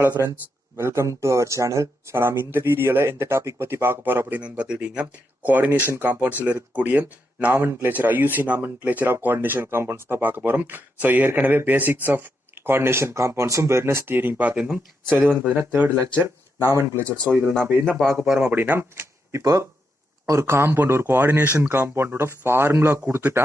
Hello friends, welcome to our channel. So நாம் இந்த வீடியோவில் எந்த டாபிக் பற்றி பார்க்க போகிறோம் அப்படின்னு பார்த்துக்கிட்டீங்க, கோஆர்டினேஷன் காம்பவுண்ட்ஸில் இருக்கக்கூடிய nomenclature, IUPAC nomenclature of coordination compounds தான் பார்க்க போகிறோம். ஸோ ஏற்கனவே பேசிக்ஸ் ஆஃப் கோஆர்டினேஷன் காம்பவுண்ட்ஸும் வெர்னஸ் தியரியும் பார்த்துருந்தோம். ஸோ இது வந்து பார்த்தீங்கன்னா தேர்ட் லெக்சர் நாமன்கிளேச்சர். ஸோ இதில் நம்ம என்ன பார்க்க போகிறோம் அப்படின்னா, இப்போ ஒரு காம்பவுண்ட், ஒரு கோஆர்டினேஷன் காம்பவுண்டோட ஃபார்முலா கொடுத்துட்டா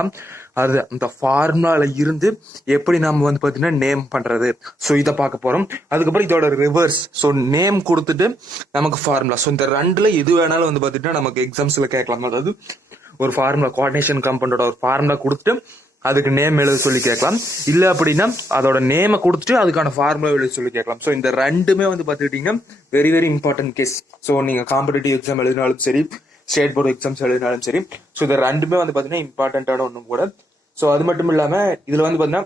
அது அந்த ஃபார்முலால இருந்து எப்படி நம்ம வந்து பாத்தீங்கன்னா நேம் பண்றது, ஸோ இதை பார்க்க போறோம். அதுக்கப்புறம் இதோட ரிவர்ஸ், ஸோ நேம் கொடுத்துட்டு நமக்கு ஃபார்முலா. ஸோ இந்த ரெண்டுல எது வேணாலும் வந்து பாத்தீங்கன்னா நமக்கு எக்ஸாம்ஸ்ல கேட்கலாம். அதாவது ஒரு ஃபார்முலா, கோஆர்டினேஷன் காம்பவுண்டோட ஒரு ஃபார்முலா கொடுத்துட்டு அதுக்கு நேம் எழுத சொல்லி கேட்கலாம். இல்ல அப்படின்னா அதோட நேமை கொடுத்துட்டு அதுக்கான ஃபார்முலா எழுத சொல்லி கேட்கலாம். ஸோ இந்த ரெண்டுமே வந்து பாத்துக்கிட்டீங்கன்னா very very important case. So நீங்க காம்படிட்டிவ் எக்ஸாம் எழுதினாலும் சரி, ஸ்டேட் போர்டு எக்ஸாம்ஸ் எழுதினாலும் சரி, ஸோ இது ரெண்டுமே வந்து பாத்தீங்கன்னா இம்பார்ட்டன்டான ஒன்றும் கூட. ஸோ அது மட்டும் இல்லாம இதுல வந்து பாத்தீங்கன்னா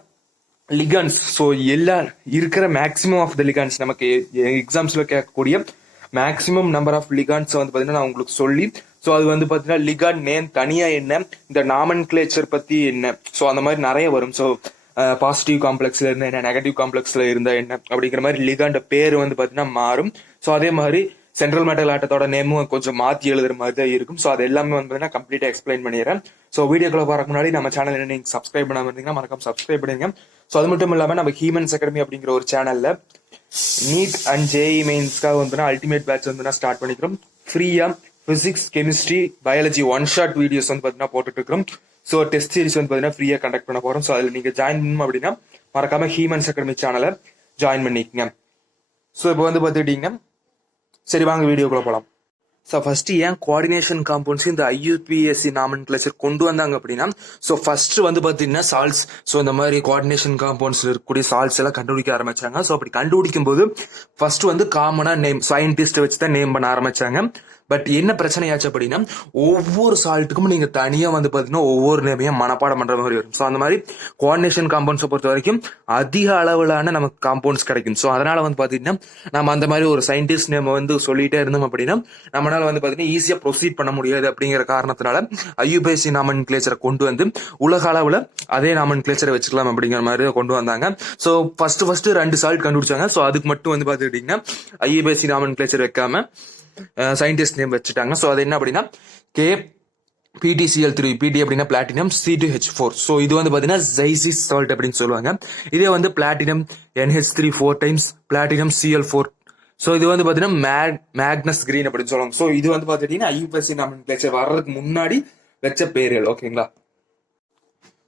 லிகான்ஸ், ஸோ எல்லா இருக்கிற மேக்சிமம் ஆஃப் த லிகான்ஸ், நமக்கு எக்ஸாம்ஸ்ல கேட்கக்கூடிய மேக்சிமம் நம்பர் ஆஃப் லிகான்ஸ் வந்து பாத்தீங்கன்னா நான் உங்களுக்கு சொல்லி, ஸோ அது வந்து பாத்தீங்கன்னா லிகான் நேம் தனியா என்ன, இந்த நாமன்கிளேச்சர் பத்தி என்ன, ஸோ அந்த மாதிரி நிறைய வரும். ஸோ பாசிட்டிவ் காம்ப்ளெக்ஸ்ல இருந்தா என்ன, நெகட்டிவ் காம்ப்ளெக்ஸ்ல இருந்தா என்ன அப்படிங்கிற மாதிரி லிகாண்ட பேர் வந்து பாத்தீங்கன்னா மாறும். ஸோ அதே மாதிரி சென்ட்ரல் மெட்டல் ஆட்டத்தோட நேமும் கொஞ்சம் மாத்தி எழுதுற மாதிரி தான் இருக்கும். ஸோ அது எல்லாமே வந்து பார்த்தீங்கன்னா கம்ப்ளீட்டா எக்ஸ்பிளைன் பண்ணிடுறேன். ஸோ வீடியோக்குள்ள வரக்கு முன்னாடி நம்ம சேனல் என்ன நீங்க சப்ஸ்கிரைப் பண்ணாம இருந்தீங்கன்னா மறக்காம சப்ஸ்கிரைப் பண்ணுங்க. ஸோ அது மட்டும் இல்லாம நம்ம ஹியூமன்ஸ் அகாடமி அப்படிங்கிற ஒரு சேனல்ல நீட் அண்ட் ஜேஇ மெயின்ஸ்க்காக வந்து அல்டிமேட் பேட்ச் வந்து ஸ்டார்ட் பண்ணிக்கிறோம். ஃப்ரீயா physics, chemistry, biology one shot videos வந்து பார்த்தீங்கன்னா போட்டுட்டு இருக்கிறோம். ஸோ டெஸ்ட் சீரிஸ் வந்து பார்த்தீங்கன்னா ஃப்ரீயா கண்டக்ட் பண்ண போறோம். ஸோ அதில் நீங்க ஜாயின் பண்ணணும் அப்படின்னா மறக்காம ஹியூமன்ஸ் அகாடமி சேனலை ஜாயின் பண்ணிக்கங்க. ஸோ இப்போ வந்து பார்த்துக்கிட்டீங்கன்னா சரி, வாங்க வீடியோக்குள்ள போலாம். ஸோ ஃபர்ஸ்ட் ஏன் கோஆர்டினேஷன் காம்பவுண்ட்ஸ் இந்த ஐயூபிஎஸ்சி நாமன்கிளேச்சர் கொண்டு வந்தாங்க அப்படின்னா, ஸோ ஃபர்ஸ்ட் வந்து பார்த்தீங்கன்னா சால்ட்ஸ், ஸோ இந்த மாதிரி கோஆர்டினேஷன் காம்பவுண்ட்ஸ்ல இருக்கக்கூடிய சால்ட்ஸ் எல்லாம் கண்டுபிடிக்க ஆரம்பிச்சாங்க. ஸோ அப்படி கண்டுபிடிக்கும் போது ஃபர்ஸ்ட் வந்து காமனா நேம் சயின்டிஸ்ட் வச்சு தான் நேம் பண்ண ஆரம்பிச்சாங்க. பட் என்ன பிரச்சனையாச்சு அப்படின்னா, ஒவ்வொரு சால்ட்டுக்கும் நீங்க தனியா வந்து பாத்தீங்கன்னா ஒவ்வொரு நேமையும் மனப்பாடம் பண்ற மாதிரி வரும். ஸோ அந்த மாதிரி கோஆர்டினேஷன் காம்பவுண்ட்ஸை பொறுத்த வரைக்கும் அதிக அளவிலான நமக்கு காம்பவுண்ட்ஸ் கிடைக்கும். ஸோ அதனால வந்து பாத்தீங்கன்னா நம்ம அந்த மாதிரி ஒரு சயின்டிஸ்ட் நேம் வந்து சொல்லிட்டே இருந்தோம் அப்படின்னா நம்மளால வந்து பாத்தீங்கன்னா ஈஸியா ப்ரொசீட் பண்ண முடியாது. அப்படிங்கிற காரணத்தினால ஐயூபிஎஸ்சி நாமன்கிளேச்சரை கொண்டு வந்து உலக அளவுல அதே நாமன்கிளேச்சரை வச்சுக்கலாம் அப்படிங்கிற மாதிரி கொண்டு வந்தாங்க. ஸோ ஃபர்ஸ்ட் 2 சால்ட் கண்டுபிடிச்சாங்க. ஸோ அதுக்கு மட்டும் வந்து பாத்துக்கிட்டீங்கன்னா ஐயூபிஎஸ்சி நாமன்கிளேச்சர் வைக்காம சயின்டிஸ்ட் நேம் வச்சுட்டாங்க. ஸோ அது என்ன அப்படின்னா கே PTCl3, PT அப்படின்னா பிளாட்டினம், C2H4. ஸோ இது வந்து பாத்தீங்கன்னா ஜைசிஸ் சால்ட் அப்படின்னு சொல்லுவாங்க. இதே வந்து platinum NH3 4 times, platinum Cl4. So இது வந்து பாத்தீங்கன்னா மேக்னஸ் கிரீன் அப்படின்னு சொல்லுவாங்க. ஸோ இது வந்து பாத்துட்டீங்கன்னா ஐயூபிஎஸ்சி நாமன்கிளேச்சர் வர்றதுக்கு முன்னாடி வச்ச பேர்கள். ஓகேங்களா?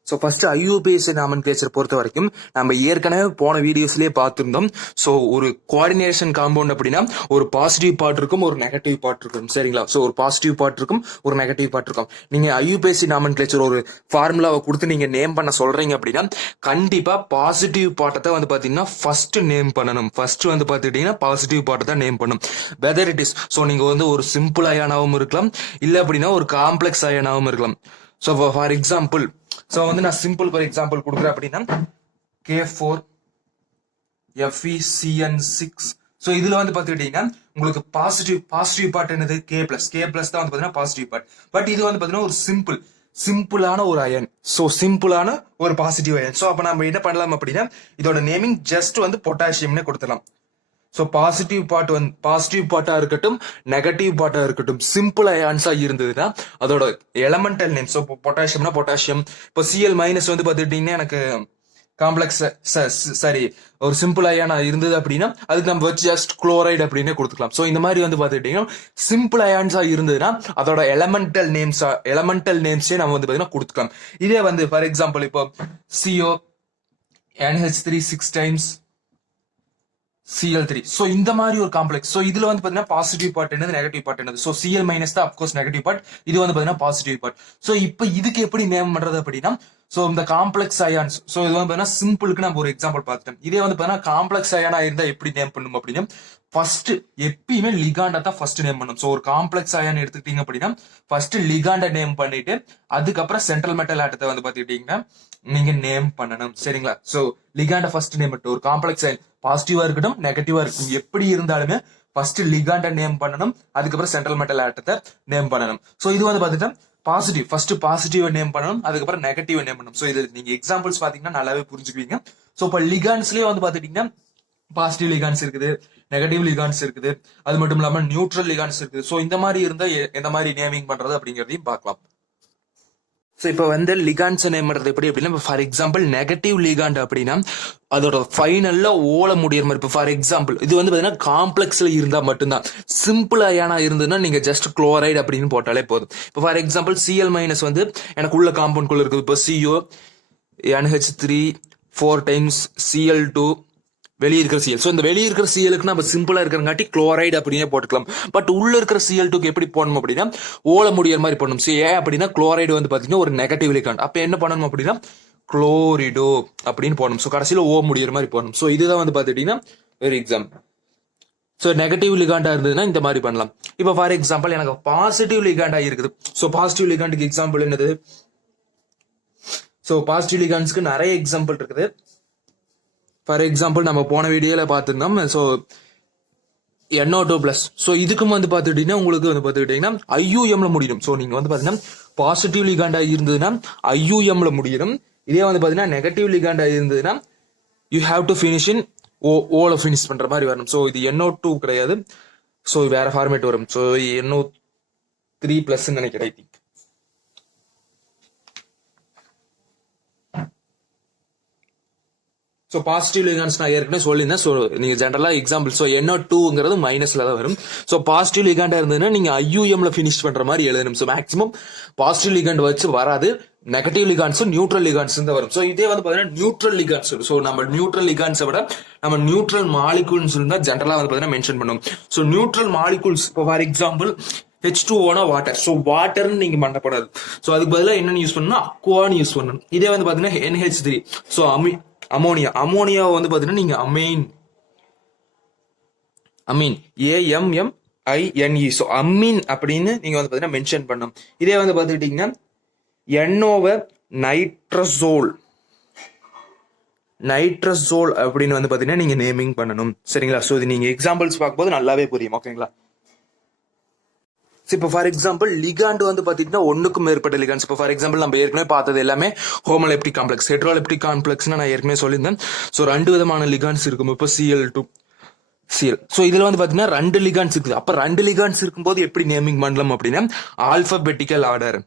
ஸோ ஃபர்ஸ்ட் ஐயூபிஎஸ்சி நாமன்கிளேச்சர் பொறுத்த வரைக்கும் நம்ம ஏற்கனவே போன வீடியோஸ்லேயே பார்த்துருந்தோம். ஸோ ஒரு கோஆர்டினேஷன் காம்பவுண்ட் அப்படின்னா ஒரு பாசிட்டிவ் பார்ட் இருக்கும், ஒரு நெகட்டிவ் பார்ட் இருக்கும். சரிங்களா? ஸோ ஒரு பாசிட்டிவ் பார்ட் இருக்கும், ஒரு நெகட்டிவ் பார்ட் இருக்கும். நீங்க ஐயூபிஎஸ்சி நாமன்கிளேச்சர் ஒரு ஃபார்முலாவை கொடுத்து நீங்க நேம் பண்ண சொல்றீங்க அப்படின்னா கண்டிப்பா பாசிட்டிவ் பார்ட்டை வந்து பாத்தீங்கன்னா ஃபர்ஸ்ட் நேம் பண்ணணும். ஃபர்ஸ்ட் வந்து பாத்துக்கிட்டீங்கன்னா பாசிட்டிவ் பார்ட்டை தான் நேம் பண்ணணும். வெதர் இட் இஸ், ஸோ நீங்க வந்து ஒரு சிம்பிள் அயனாவும் இருக்கலாம், இல்ல அப்படின்னா ஒரு காம்ப்ளெக்ஸ் அயனாவும் இருக்கலாம். ஸோ ஃபார் எக்ஸாம்பிள், ஸோ வந்து நான் சிம்பிள் ஃபார் எக்ஸாம்பிள் கொடுக்குறேன் அப்படின்னா K4 FeCN6. ஸோ இதுல வந்து பாத்துக்கிட்டீங்கன்னா உங்களுக்கு பாசிட்டிவ் பார்ட் என்னது K+. K+ தான் வந்து பாத்தீங்கன்னா பாசிட்டிவ் பார்ட். பட் இது வந்து பாத்தீங்கன்னா ஒரு சிம்பிளான ஒரு அயன். ஸோ சிம்பிளான ஒரு பாசிட்டிவ் அயன். ஸோ அப்ப நம்ம என்ன பண்ணலாம் அப்படின்னா இதோட நேமிங் ஜஸ்ட் வந்து பொட்டாசியம்னு கொடுத்துடலாம். ஸோ பாசிட்டிவ் பார்ட்டா இருக்கட்டும், நெகட்டிவ் பார்ட்டா இருக்கட்டும், சிம்பிள் அயான்ஸா இருந்ததுன்னா அதோட எலமெண்டல் நேம். ஸோ பொட்டாசியம்னா பொட்டாசியம். இப்போ Cl- வந்து பார்த்துட்டீங்கன்னா எனக்கு காம்ப்ளெக்ஸ் சரி ஒரு சிம்பிள் அயானா இருந்தது அப்படின்னா அதுக்கு நம்ம வச்சு ஜஸ்ட் குளோரைடு அப்படின்னு கொடுத்துக்கலாம். ஸோ இந்த மாதிரி வந்து பார்த்துட்டீங்கன்னா சிம்பிள் அயான்ஸா இருந்ததுன்னா அதோட எலமெண்டல் நேம்ஸே நம்ம வந்து பார்த்தீங்கன்னா கொடுத்துக்கலாம். இதே வந்து ஃபார் எக்ஸாம்பிள் இப்போ CO NH3 6 times Cl3. So இந்த மாதிரி ஒரு காம்ப்ளெக்ஸ். ஸோ இதுல வந்து பாத்தீங்கன்னா பாசிட்டிவ் பார்ட் என்னது, நெகட்டிவ் பார்ட் என்னது. ஸோ Cl- தான் அப்கோர்ஸ் நெகட்டிவ் பார்ட், இது வந்து பாத்தீங்கன்னா பாசிட்டிவ் பார்ட். ஸோ இப்போ இதுக்கு எப்படி நேம் பண்றது அப்படின்னா, ஸோ இந்த காம்ப்ளெக்ஸ் அயான்ஸ், ஸோ இது வந்து பாத்தீங்கன்னா சிம்பிளுக்கு நம்ம ஒரு எக்ஸாம்பிள் பார்த்துட்டோம். இதே வந்து பாத்தீங்கன்னா காம்ப்ளெக்ஸ் அயானா இருந்தா எப்படி நேம் பண்ணும் அப்படின்னா ஃபர்ஸ்ட் எப்பயுமே லிகாண்டா தான் ஃபர்ஸ்ட் நேம் பண்ணும். ஸோ ஒரு காம்ப்ளெக்ஸ் அயான் எடுத்துக்கிட்டீங்க அப்படின்னா ஃபர்ஸ்ட் லிகாண்டா நேம் பண்ணிட்டு அதுக்கப்புறம் சென்ட்ரல் மெட்டல் ஆட்டத்தை வந்து பாத்துக்கிட்டீங்கன்னா நீங்க நேம் பண்ணணும். சரிங்களா? ஸோ லிகாண்ட ஃபர்ஸ்ட் நேம் பண்ணிட்டு ஒரு காம்ப்ளெக்ஸ் அயன் பாசிட்டிவா இருக்கட்டும், நெகட்டிவா இருக்கட்டும், எப்படி இருந்தாலுமே ஃபர்ஸ்ட் லிகாண்ட நேம் பண்ணணும், அதுக்கப்புறம் சென்ட்ரல் மெட்டல் ஆட்டத்தை நேம் பண்ணணும். ஸோ இது வந்து பாத்துட்டா பாசிட்டிவ், ஃபர்ஸ்ட் பாசிட்டிவ் நேம் பண்ணணும், அதுக்கப்புறம் நெகட்டிவ் நேம் பண்ணணும். ஸோ இது நீங்க எக்ஸாம்பிள்ஸ் பாத்தீங்கன்னா நல்லாவே புரிஞ்சுக்குவீங்க. ஸோ இப்போ லிகாண்ட்ஸ்லயே வந்து பாத்துட்டீங்கன்னா பாசிட்டிவ் லிகான்ஸ் இருக்குது, நெகட்டிவ் லிகான்ஸ் இருக்குது, அது மட்டும் இல்லாம நியூட்ரல் லிகான்ஸ் இருக்குது. ஸோ இந்த மாதிரி இருந்தா எந்த மாதிரி நேமிங் பண்றது அப்படிங்கிறதையும் பார்க்கலாம். ஸோ இப்போ வந்து லிகான்ஸ் நேம் பண்றது எப்படி அப்படின்னா, ஃபார் எக்ஸாம்பிள் நெகட்டிவ் லிகாண்ட் அப்படின்னா அதோட ஃபைனல்ல ஓல முடியற மாதிரி. இப்போ ஃபார் எக்ஸாம்பிள் இது வந்து பாத்தீங்கன்னா காம்ப்ளெக்ஸ்ல இருந்தா மட்டும்தான். சிம்பிள் அயானா இருந்ததுன்னா நீங்க ஜஸ்ட் குளோரைடு அப்படின்னு போட்டாலே போதும். இப்போ ஃபார் எக்ஸாம்பிள் Cl மைனஸ் வந்து எனக்கு உள்ள காம்பவுண்ட் குள்ள இருக்குது. இப்போ CO NH3 4 டைம்ஸ் Cl2 வெளியே இருக்கிற Cl. ஸோ இந்த வெளியே இருக்கிற Clக்கு நம்ம சிம்பிளா இருக்கிறங்காட்டி குளோரைடு அப்படியே போட்டுக்கலாம். பட் உள்ள இருக்கிற Cl2க்கு எப்படி போடணும் அப்படின்னா ஓல முடியற மாதிரி போடணும். ஏன் அப்படின்னா குளோரைடு வந்து பாத்தீங்கன்னா ஒரு நெகட்டிவ் லிகாண்ட். அப்ப என்ன பண்ணணும் அப்படின்னா குளோரிடோ அப்படின்னு போடணும். ஸோ கடைசியில் ஓ முடியற மாதிரி போடணும். ஸோ இதுதான் வந்து பாத்துட்டீங்கன்னா ஒரு எக்ஸாம்பிள். ஸோ நெகட்டிவ் லிகாண்டா இருந்ததுன்னா இந்த மாதிரி பண்ணலாம். இப்போ ஃபார் எக்ஸாம்பிள் எனக்கு பாசிட்டிவ் லிகாண்டா இருக்குது. ஸோ பாசிட்டிவ் லிகாண்டுக்கு எக்ஸாம்பிள் என்னது? ஸோ பாசிட்டிவ் லிகாண்ட்ஸ்க்கு நிறைய எக்ஸாம்பிள் இருக்குது. ஃபார் எக்ஸாம்பிள் நம்ம போன வீடியோல பார்த்துருந்தோம். So NO2+. ஸோ இதுக்கும் வந்து பார்த்துக்கிட்டீங்கன்னா உங்களுக்கு வந்து பார்த்துக்கிட்டீங்கன்னா IUM ல முடியும். ஸோ நீங்க வந்து பாத்தீங்கன்னா பாசிட்டிவ் லிகாண்டா இருந்ததுன்னா IUM ல முடியும். இதே வந்து பாத்தீங்கன்னா நெகட்டிவ் லிகாண்டா இருந்ததுன்னா you have to finish in ஓல ஃபினிஷ் பண்ற மாதிரி வரணும். ஸோ இது NO2 கிடையாது. ஸோ வேற ஃபார்மேட் வரும். ஸோ NO3+ நினைக்கிறேன் I think. So positive ligands நான் ஏற்கனவே சொல்லியிருந்தேன். ஸோ நீங்க ஜென்ரலா எக்ஸாம்பிள் ஸோ NO2ங்கிறது மைனஸ்ல தான் வரும். ஸோ பாசிட்டிவ் லிகாண்டா இருந்ததுன்னா நீங்க IUM ல ஃபினிஷ் பண்ற மாதிரி எழுதணும். ஸோ மேக்ஸிமம் பாசிட்டிவ் லிகாண்ட் வச்சு வராது, நெகட்டிவ் லிகான்ஸும் நியூட்ரல் லிகான்ஸ் தான் வரும். ஸோ இதே வந்து பாத்தீங்கன்னா நியூட்ரல் லிகான்ஸ். ஸோ நம்ம நியூட்ரல் லிகான்ஸை விட நம்ம நியூட்ரல் மாலிகூல்ஸ் தான் ஜென்ரலா வந்து பாத்தீங்கன்னா மென்ஷன் பண்ணுவோம். ஸோ நியூட்ரல் மாலிகூல்ஸ் இப்போ for example H2O water. So வாட்டர்னு நீங்க பண்ணக்கூடாது. ஸோ அதுக்கு பதிலாக என்னன்னு யூஸ் பண்ணணும்? அக்வான்னு யூஸ் பண்ணணும். இதே வந்து பாத்தீங்கன்னா NH3. ஸோ அமோனியா வந்து பாத்தீங்கன்னா நீங்க அமீன் AMMINE. ஸோ அமீன் அப்படின்னு நீங்க வந்து பாத்தீங்கன்னா மென்ஷன் பண்ணணும். இதே வந்து பாத்துக்கிட்டீங்கன்னா NOவை நைட்ரஸோல் அப்படின்னு வந்து பாத்தீங்கன்னா நீங்க நேமிங் பண்ணணும். சரிங்களா? ஸோ இது நீங்க எக்ஸாம்பிள்ஸ் பார்க்கும்போது நல்லாவே புரியும். ஓகேங்களா? இப்போ ஃபார் எக்ஸாம்பிள் லிகாண்ட் வந்து பாத்தீங்கன்னா ஒன்னுக்கும் மேற்பட்ட லிகாண்ட்ஸ். இப்போ ஃபார் எக்ஸாம்பிள் நம்ம ஏற்கனவே பார்த்தது எல்லாமே ஹோமோலெப்டிக் காம்ப்ளெக்ஸ். ஹெட்ரோலெப்டிக் காம்ப்ளெக்ஸ்னா நான் ஏற்கனவே சொல்லியிருந்தேன். ஸோ 2 விதமான லிகாண்ட்ஸ் இருக்கும். இப்போ Cl2 Cl. ஸோ இதுல வந்து பாத்தீங்கன்னா 2 லிகாண்ட்ஸ் இருக்குது. அப்ப 2 லிகாண்ட்ஸ் இருக்கும்போது எப்படி நேமிங் பண்ணலாம் அப்படின்னா alphabetical order.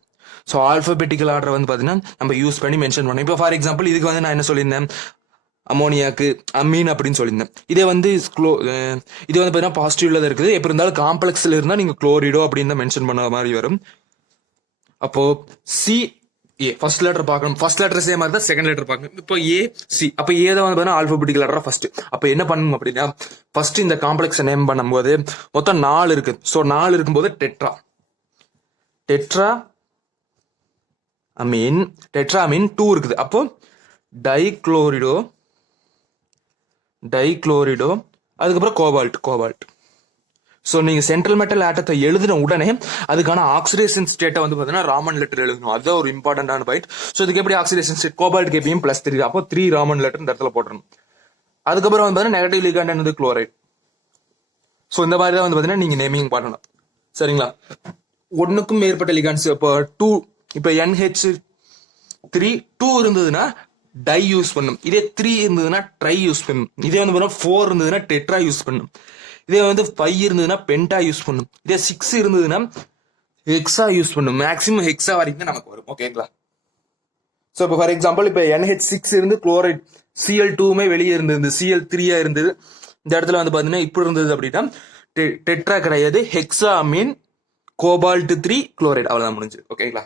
So alphabetical order வந்து பாத்தீங்கன்னா நம்ம யூஸ் பண்ணி மென்ஷன் பண்ணோம். இப்போ ஃபார் எக்ஸாம்பிள் இதுக்கு வந்து நான் என்ன சொல்லியிருந்தேன்? அமோனியாக்கு அமீன் அப்படின்னு சொல்லியிருந்தேன். இதே வந்து இது வந்து பாத்தீங்கன்னா பாசிட்டிவ்ல தான் இருக்குது. எப்படி இருந்தாலும் காம்ப்ளெக்ஸ்ல இருந்தா நீங்க குளோரிடோ அப்படின்னு தான் மென்ஷன் பண்ண மாதிரி வரும். அப்போ CA ஃபர்ஸ்ட் லெட்டர் பார்க்கணும். ஃபர்ஸ்ட் லெட்டர் சேம் மாதிரி தான் செகண்ட் லெட்டர் பார்க்கணும். இப்போ AC. அப்போ ஏ தான் வந்து பாத்தீங்கன்னா ஆல்பபெட்டிக்கல் ஆர்டர் ஃபர்ஸ்ட். அப்போ என்ன பண்ணணும் அப்படின்னா ஃபர்ஸ்ட் இந்த காம்ப்ளெக்ஸை நேம் பண்ணும்போது மொத்தம் 4 இருக்கு. ஸோ 4 இருக்கும்போது டெட்ரா அமீன் 2 இருக்குது. அப்போ டைக்ளோரிடோ அதுக்கப்புறம் கோபால்ட். ஸோ நீங்க சென்ட்ரல் மெட்டல் ஆட்டத்தை எழுதின உடனே அதுக்கான ஆக்சிடேஷன் ஸ்டேட்டை வந்து பாத்தீங்கன்னா ராமன் லெட்டர் எழுதணும். அதுதான் ஒரு இம்பார்ட்டன்டான பாயிண்ட். ஸோ இதுக்கு எப்படி ஆக்சிடேஷன் ஸ்டேட்? Cobalt KPM +3. அப்போ 3 ராமன் லெட்டர் இந்த இடத்துல போட்டுறணும். அதுக்கப்புறம் வந்து பாத்தீங்கன்னா நெகட்டிவ் லிகாண்ட் என்னது? குளோரைட். ஸோ இந்த மாதிரி தான் வந்து பாத்தீங்கன்னா நீங்க நேமிங் பண்ணணும். சரிங்களா? ஒன்னுக்கும் மேற்பட்ட லிகாண்ட்ஸ். இப்போ 2 இப்போ NH3 2 இருந்ததுன்னா டை யூஸ் பண்ணும். இதே 3 இருந்ததுன்னா ட்ரை யூஸ் பண்ணும். இதே வந்து 4 இருந்ததுன்னா டெட்ரா யூஸ் பண்ணும். இதே வந்து 5 இருந்ததுன்னா பென்டா யூஸ் பண்ணும். இதே 6 இருந்ததுன்னா ஹெக்ஸா யூஸ் பண்ணும். மேக்ஸிமம் ஹெக்ஸா வரைக்கும் தான் நமக்கு வரும். ஓகேங்களா? ஸோ இப்போ ஃபார் எக்ஸாம்பிள் இப்போ NH6 இருந்து குளோரைட் Cl2மே வெளியே இருந்தது, Cl3 இருந்தது. இந்த இடத்துல வந்து பாத்தீங்கன்னா இப்படி இருந்தது அப்படின்னா டெட்ரா கிடையாது, ஹெக்ஸா அமீன் கோபால்ட் 3 குளோரைட். அவ்வளவுதான் முடிஞ்சு. ஓகேங்களா?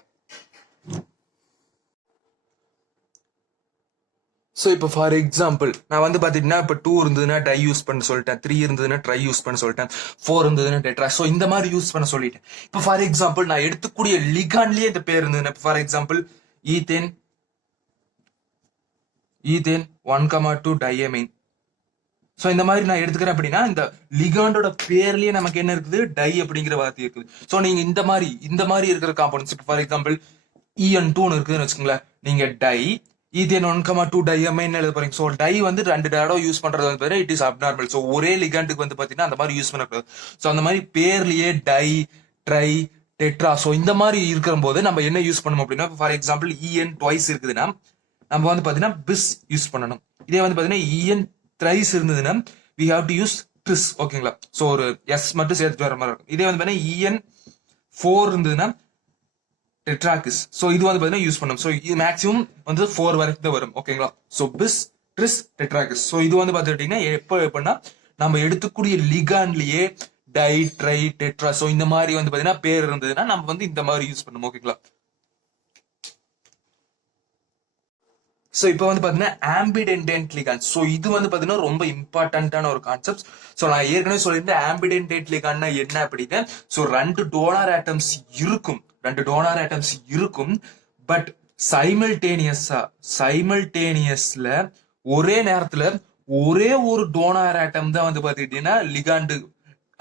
ஸோ இப்போ ஃபார் எக்ஸாம்பிள் நான் வந்து பாத்தீங்கன்னா இப்போ 2 இருந்ததுன்னா டை யூஸ் பண்ண சொல்லிட்டேன், 3 இருந்ததுன்னா ட்ரை யூஸ் பண்ண சொல்லிட்டேன், 4 இருந்ததுன்னா டெட்ரா. ஸோ இந்த மாதிரி யூஸ் பண்ண சொல்லிட்டேன். இப்போ ஃபார் எக்ஸாம்பிள் நான் எடுத்துக்கூடிய லிகான்லயே இந்த பேர் இருந்ததுன்னா for example ethane 1,2 diamine. So இந்த மாதிரி நான் எடுத்துக்கிறேன் அப்படின்னா இந்த லிகாண்டோட பேர்லயே நமக்கு என்ன இருக்குது? டை அப்படிங்கிற வார்த்தை இருக்குது. ஸோ நீங்க இந்த மாதிரி இருக்கிற காம்பவுண்ட்ஸ் இப்போ ஃபார் எக்ஸாம்பிள் EN2 இருக்குதுன்னு வச்சுக்கோங்களேன். நீங்க டை ஈத்தேன் 1,2 டையமைன் எழுத போறீங்க. ஸோ டை வந்து 2 தடவை யூஸ் பண்றது வந்து பேரு இட் இஸ் அப்நார்மல். ஸோ ஒரே லிகாண்டுக்கு வந்து பாத்தீங்கன்னா அந்த மாதிரி யூஸ் பண்ணக்கூடாது. ஸோ அந்த மாதிரி பேர்லயே டை, ட்ரை, டெட்ரா. ஸோ இந்த மாதிரி இருக்கிற போது நம்ம என்ன யூஸ் பண்ணணும் அப்படின்னா ஃபார் எக்ஸாம்பிள் EN ட்வைஸ் இருக்குதுன்னா நம்ம வந்து பாத்தீங்கன்னா பிஸ் யூஸ் பண்ணணும். இதே வந்து பாத்தீங்கன்னா EN த்ரைஸ் இருந்ததுன்னா we have to use tris. ஓகேங்களா? ஸோ ஒரு எஸ் மட்டும் சேர்த்துட்டு வர மாதிரி இருக்கும். இதே வந்து பார்த்தீங்கன்னா EN4 இருந்ததுன்னா டெட்ராகிஸ். ஸோ இது வந்து பார்த்தீங்கன்னா யூஸ் பண்ணும். ஸோ இது மேக்ஸிமம் வந்து 4 வரைக்கும் தான் வரும். ஓகேங்களா? ஸோ பிஸ் ட்ரிஸ் டெட்ராகிஸ். ஸோ இது வந்து பார்த்துக்கிட்டிங்கன்னா எப்படின்னா நம்ம எடுத்துக்கூடிய லிகான்லயே டை ட்ரை டெட்ரா ஸோ இந்த மாதிரி வந்து பார்த்தீங்கன்னா பேர் இருந்ததுன்னா நம்ம வந்து இந்த மாதிரி யூஸ் பண்ணும். ஓகேங்களா? ஸோ இப்போ வந்து பார்த்தீங்கன்னா ஆம்பிடென்டேட் லிகான். ஸோ இது வந்து பார்த்தீங்கன்னா ரொம்ப இம்பார்ட்டன்டான ஒரு கான்செப்ட். ஸோ நான் ஏற்கனவே சொல்லியிருந்தேன் ஆம்பிடென்டேட் லிகான்னா என்ன அப்படின்னு. ஸோ 2 டோனார் ஆட்டம்ஸ் இருக்கும், பட் சைமல்டேனியஸ்ல ஒரே நேரத்துல ஒரே ஒரு டோனார் ஆட்டம் தான் வந்து பாத்துக்கிட்டீங்கன்னா லிகாண்டு,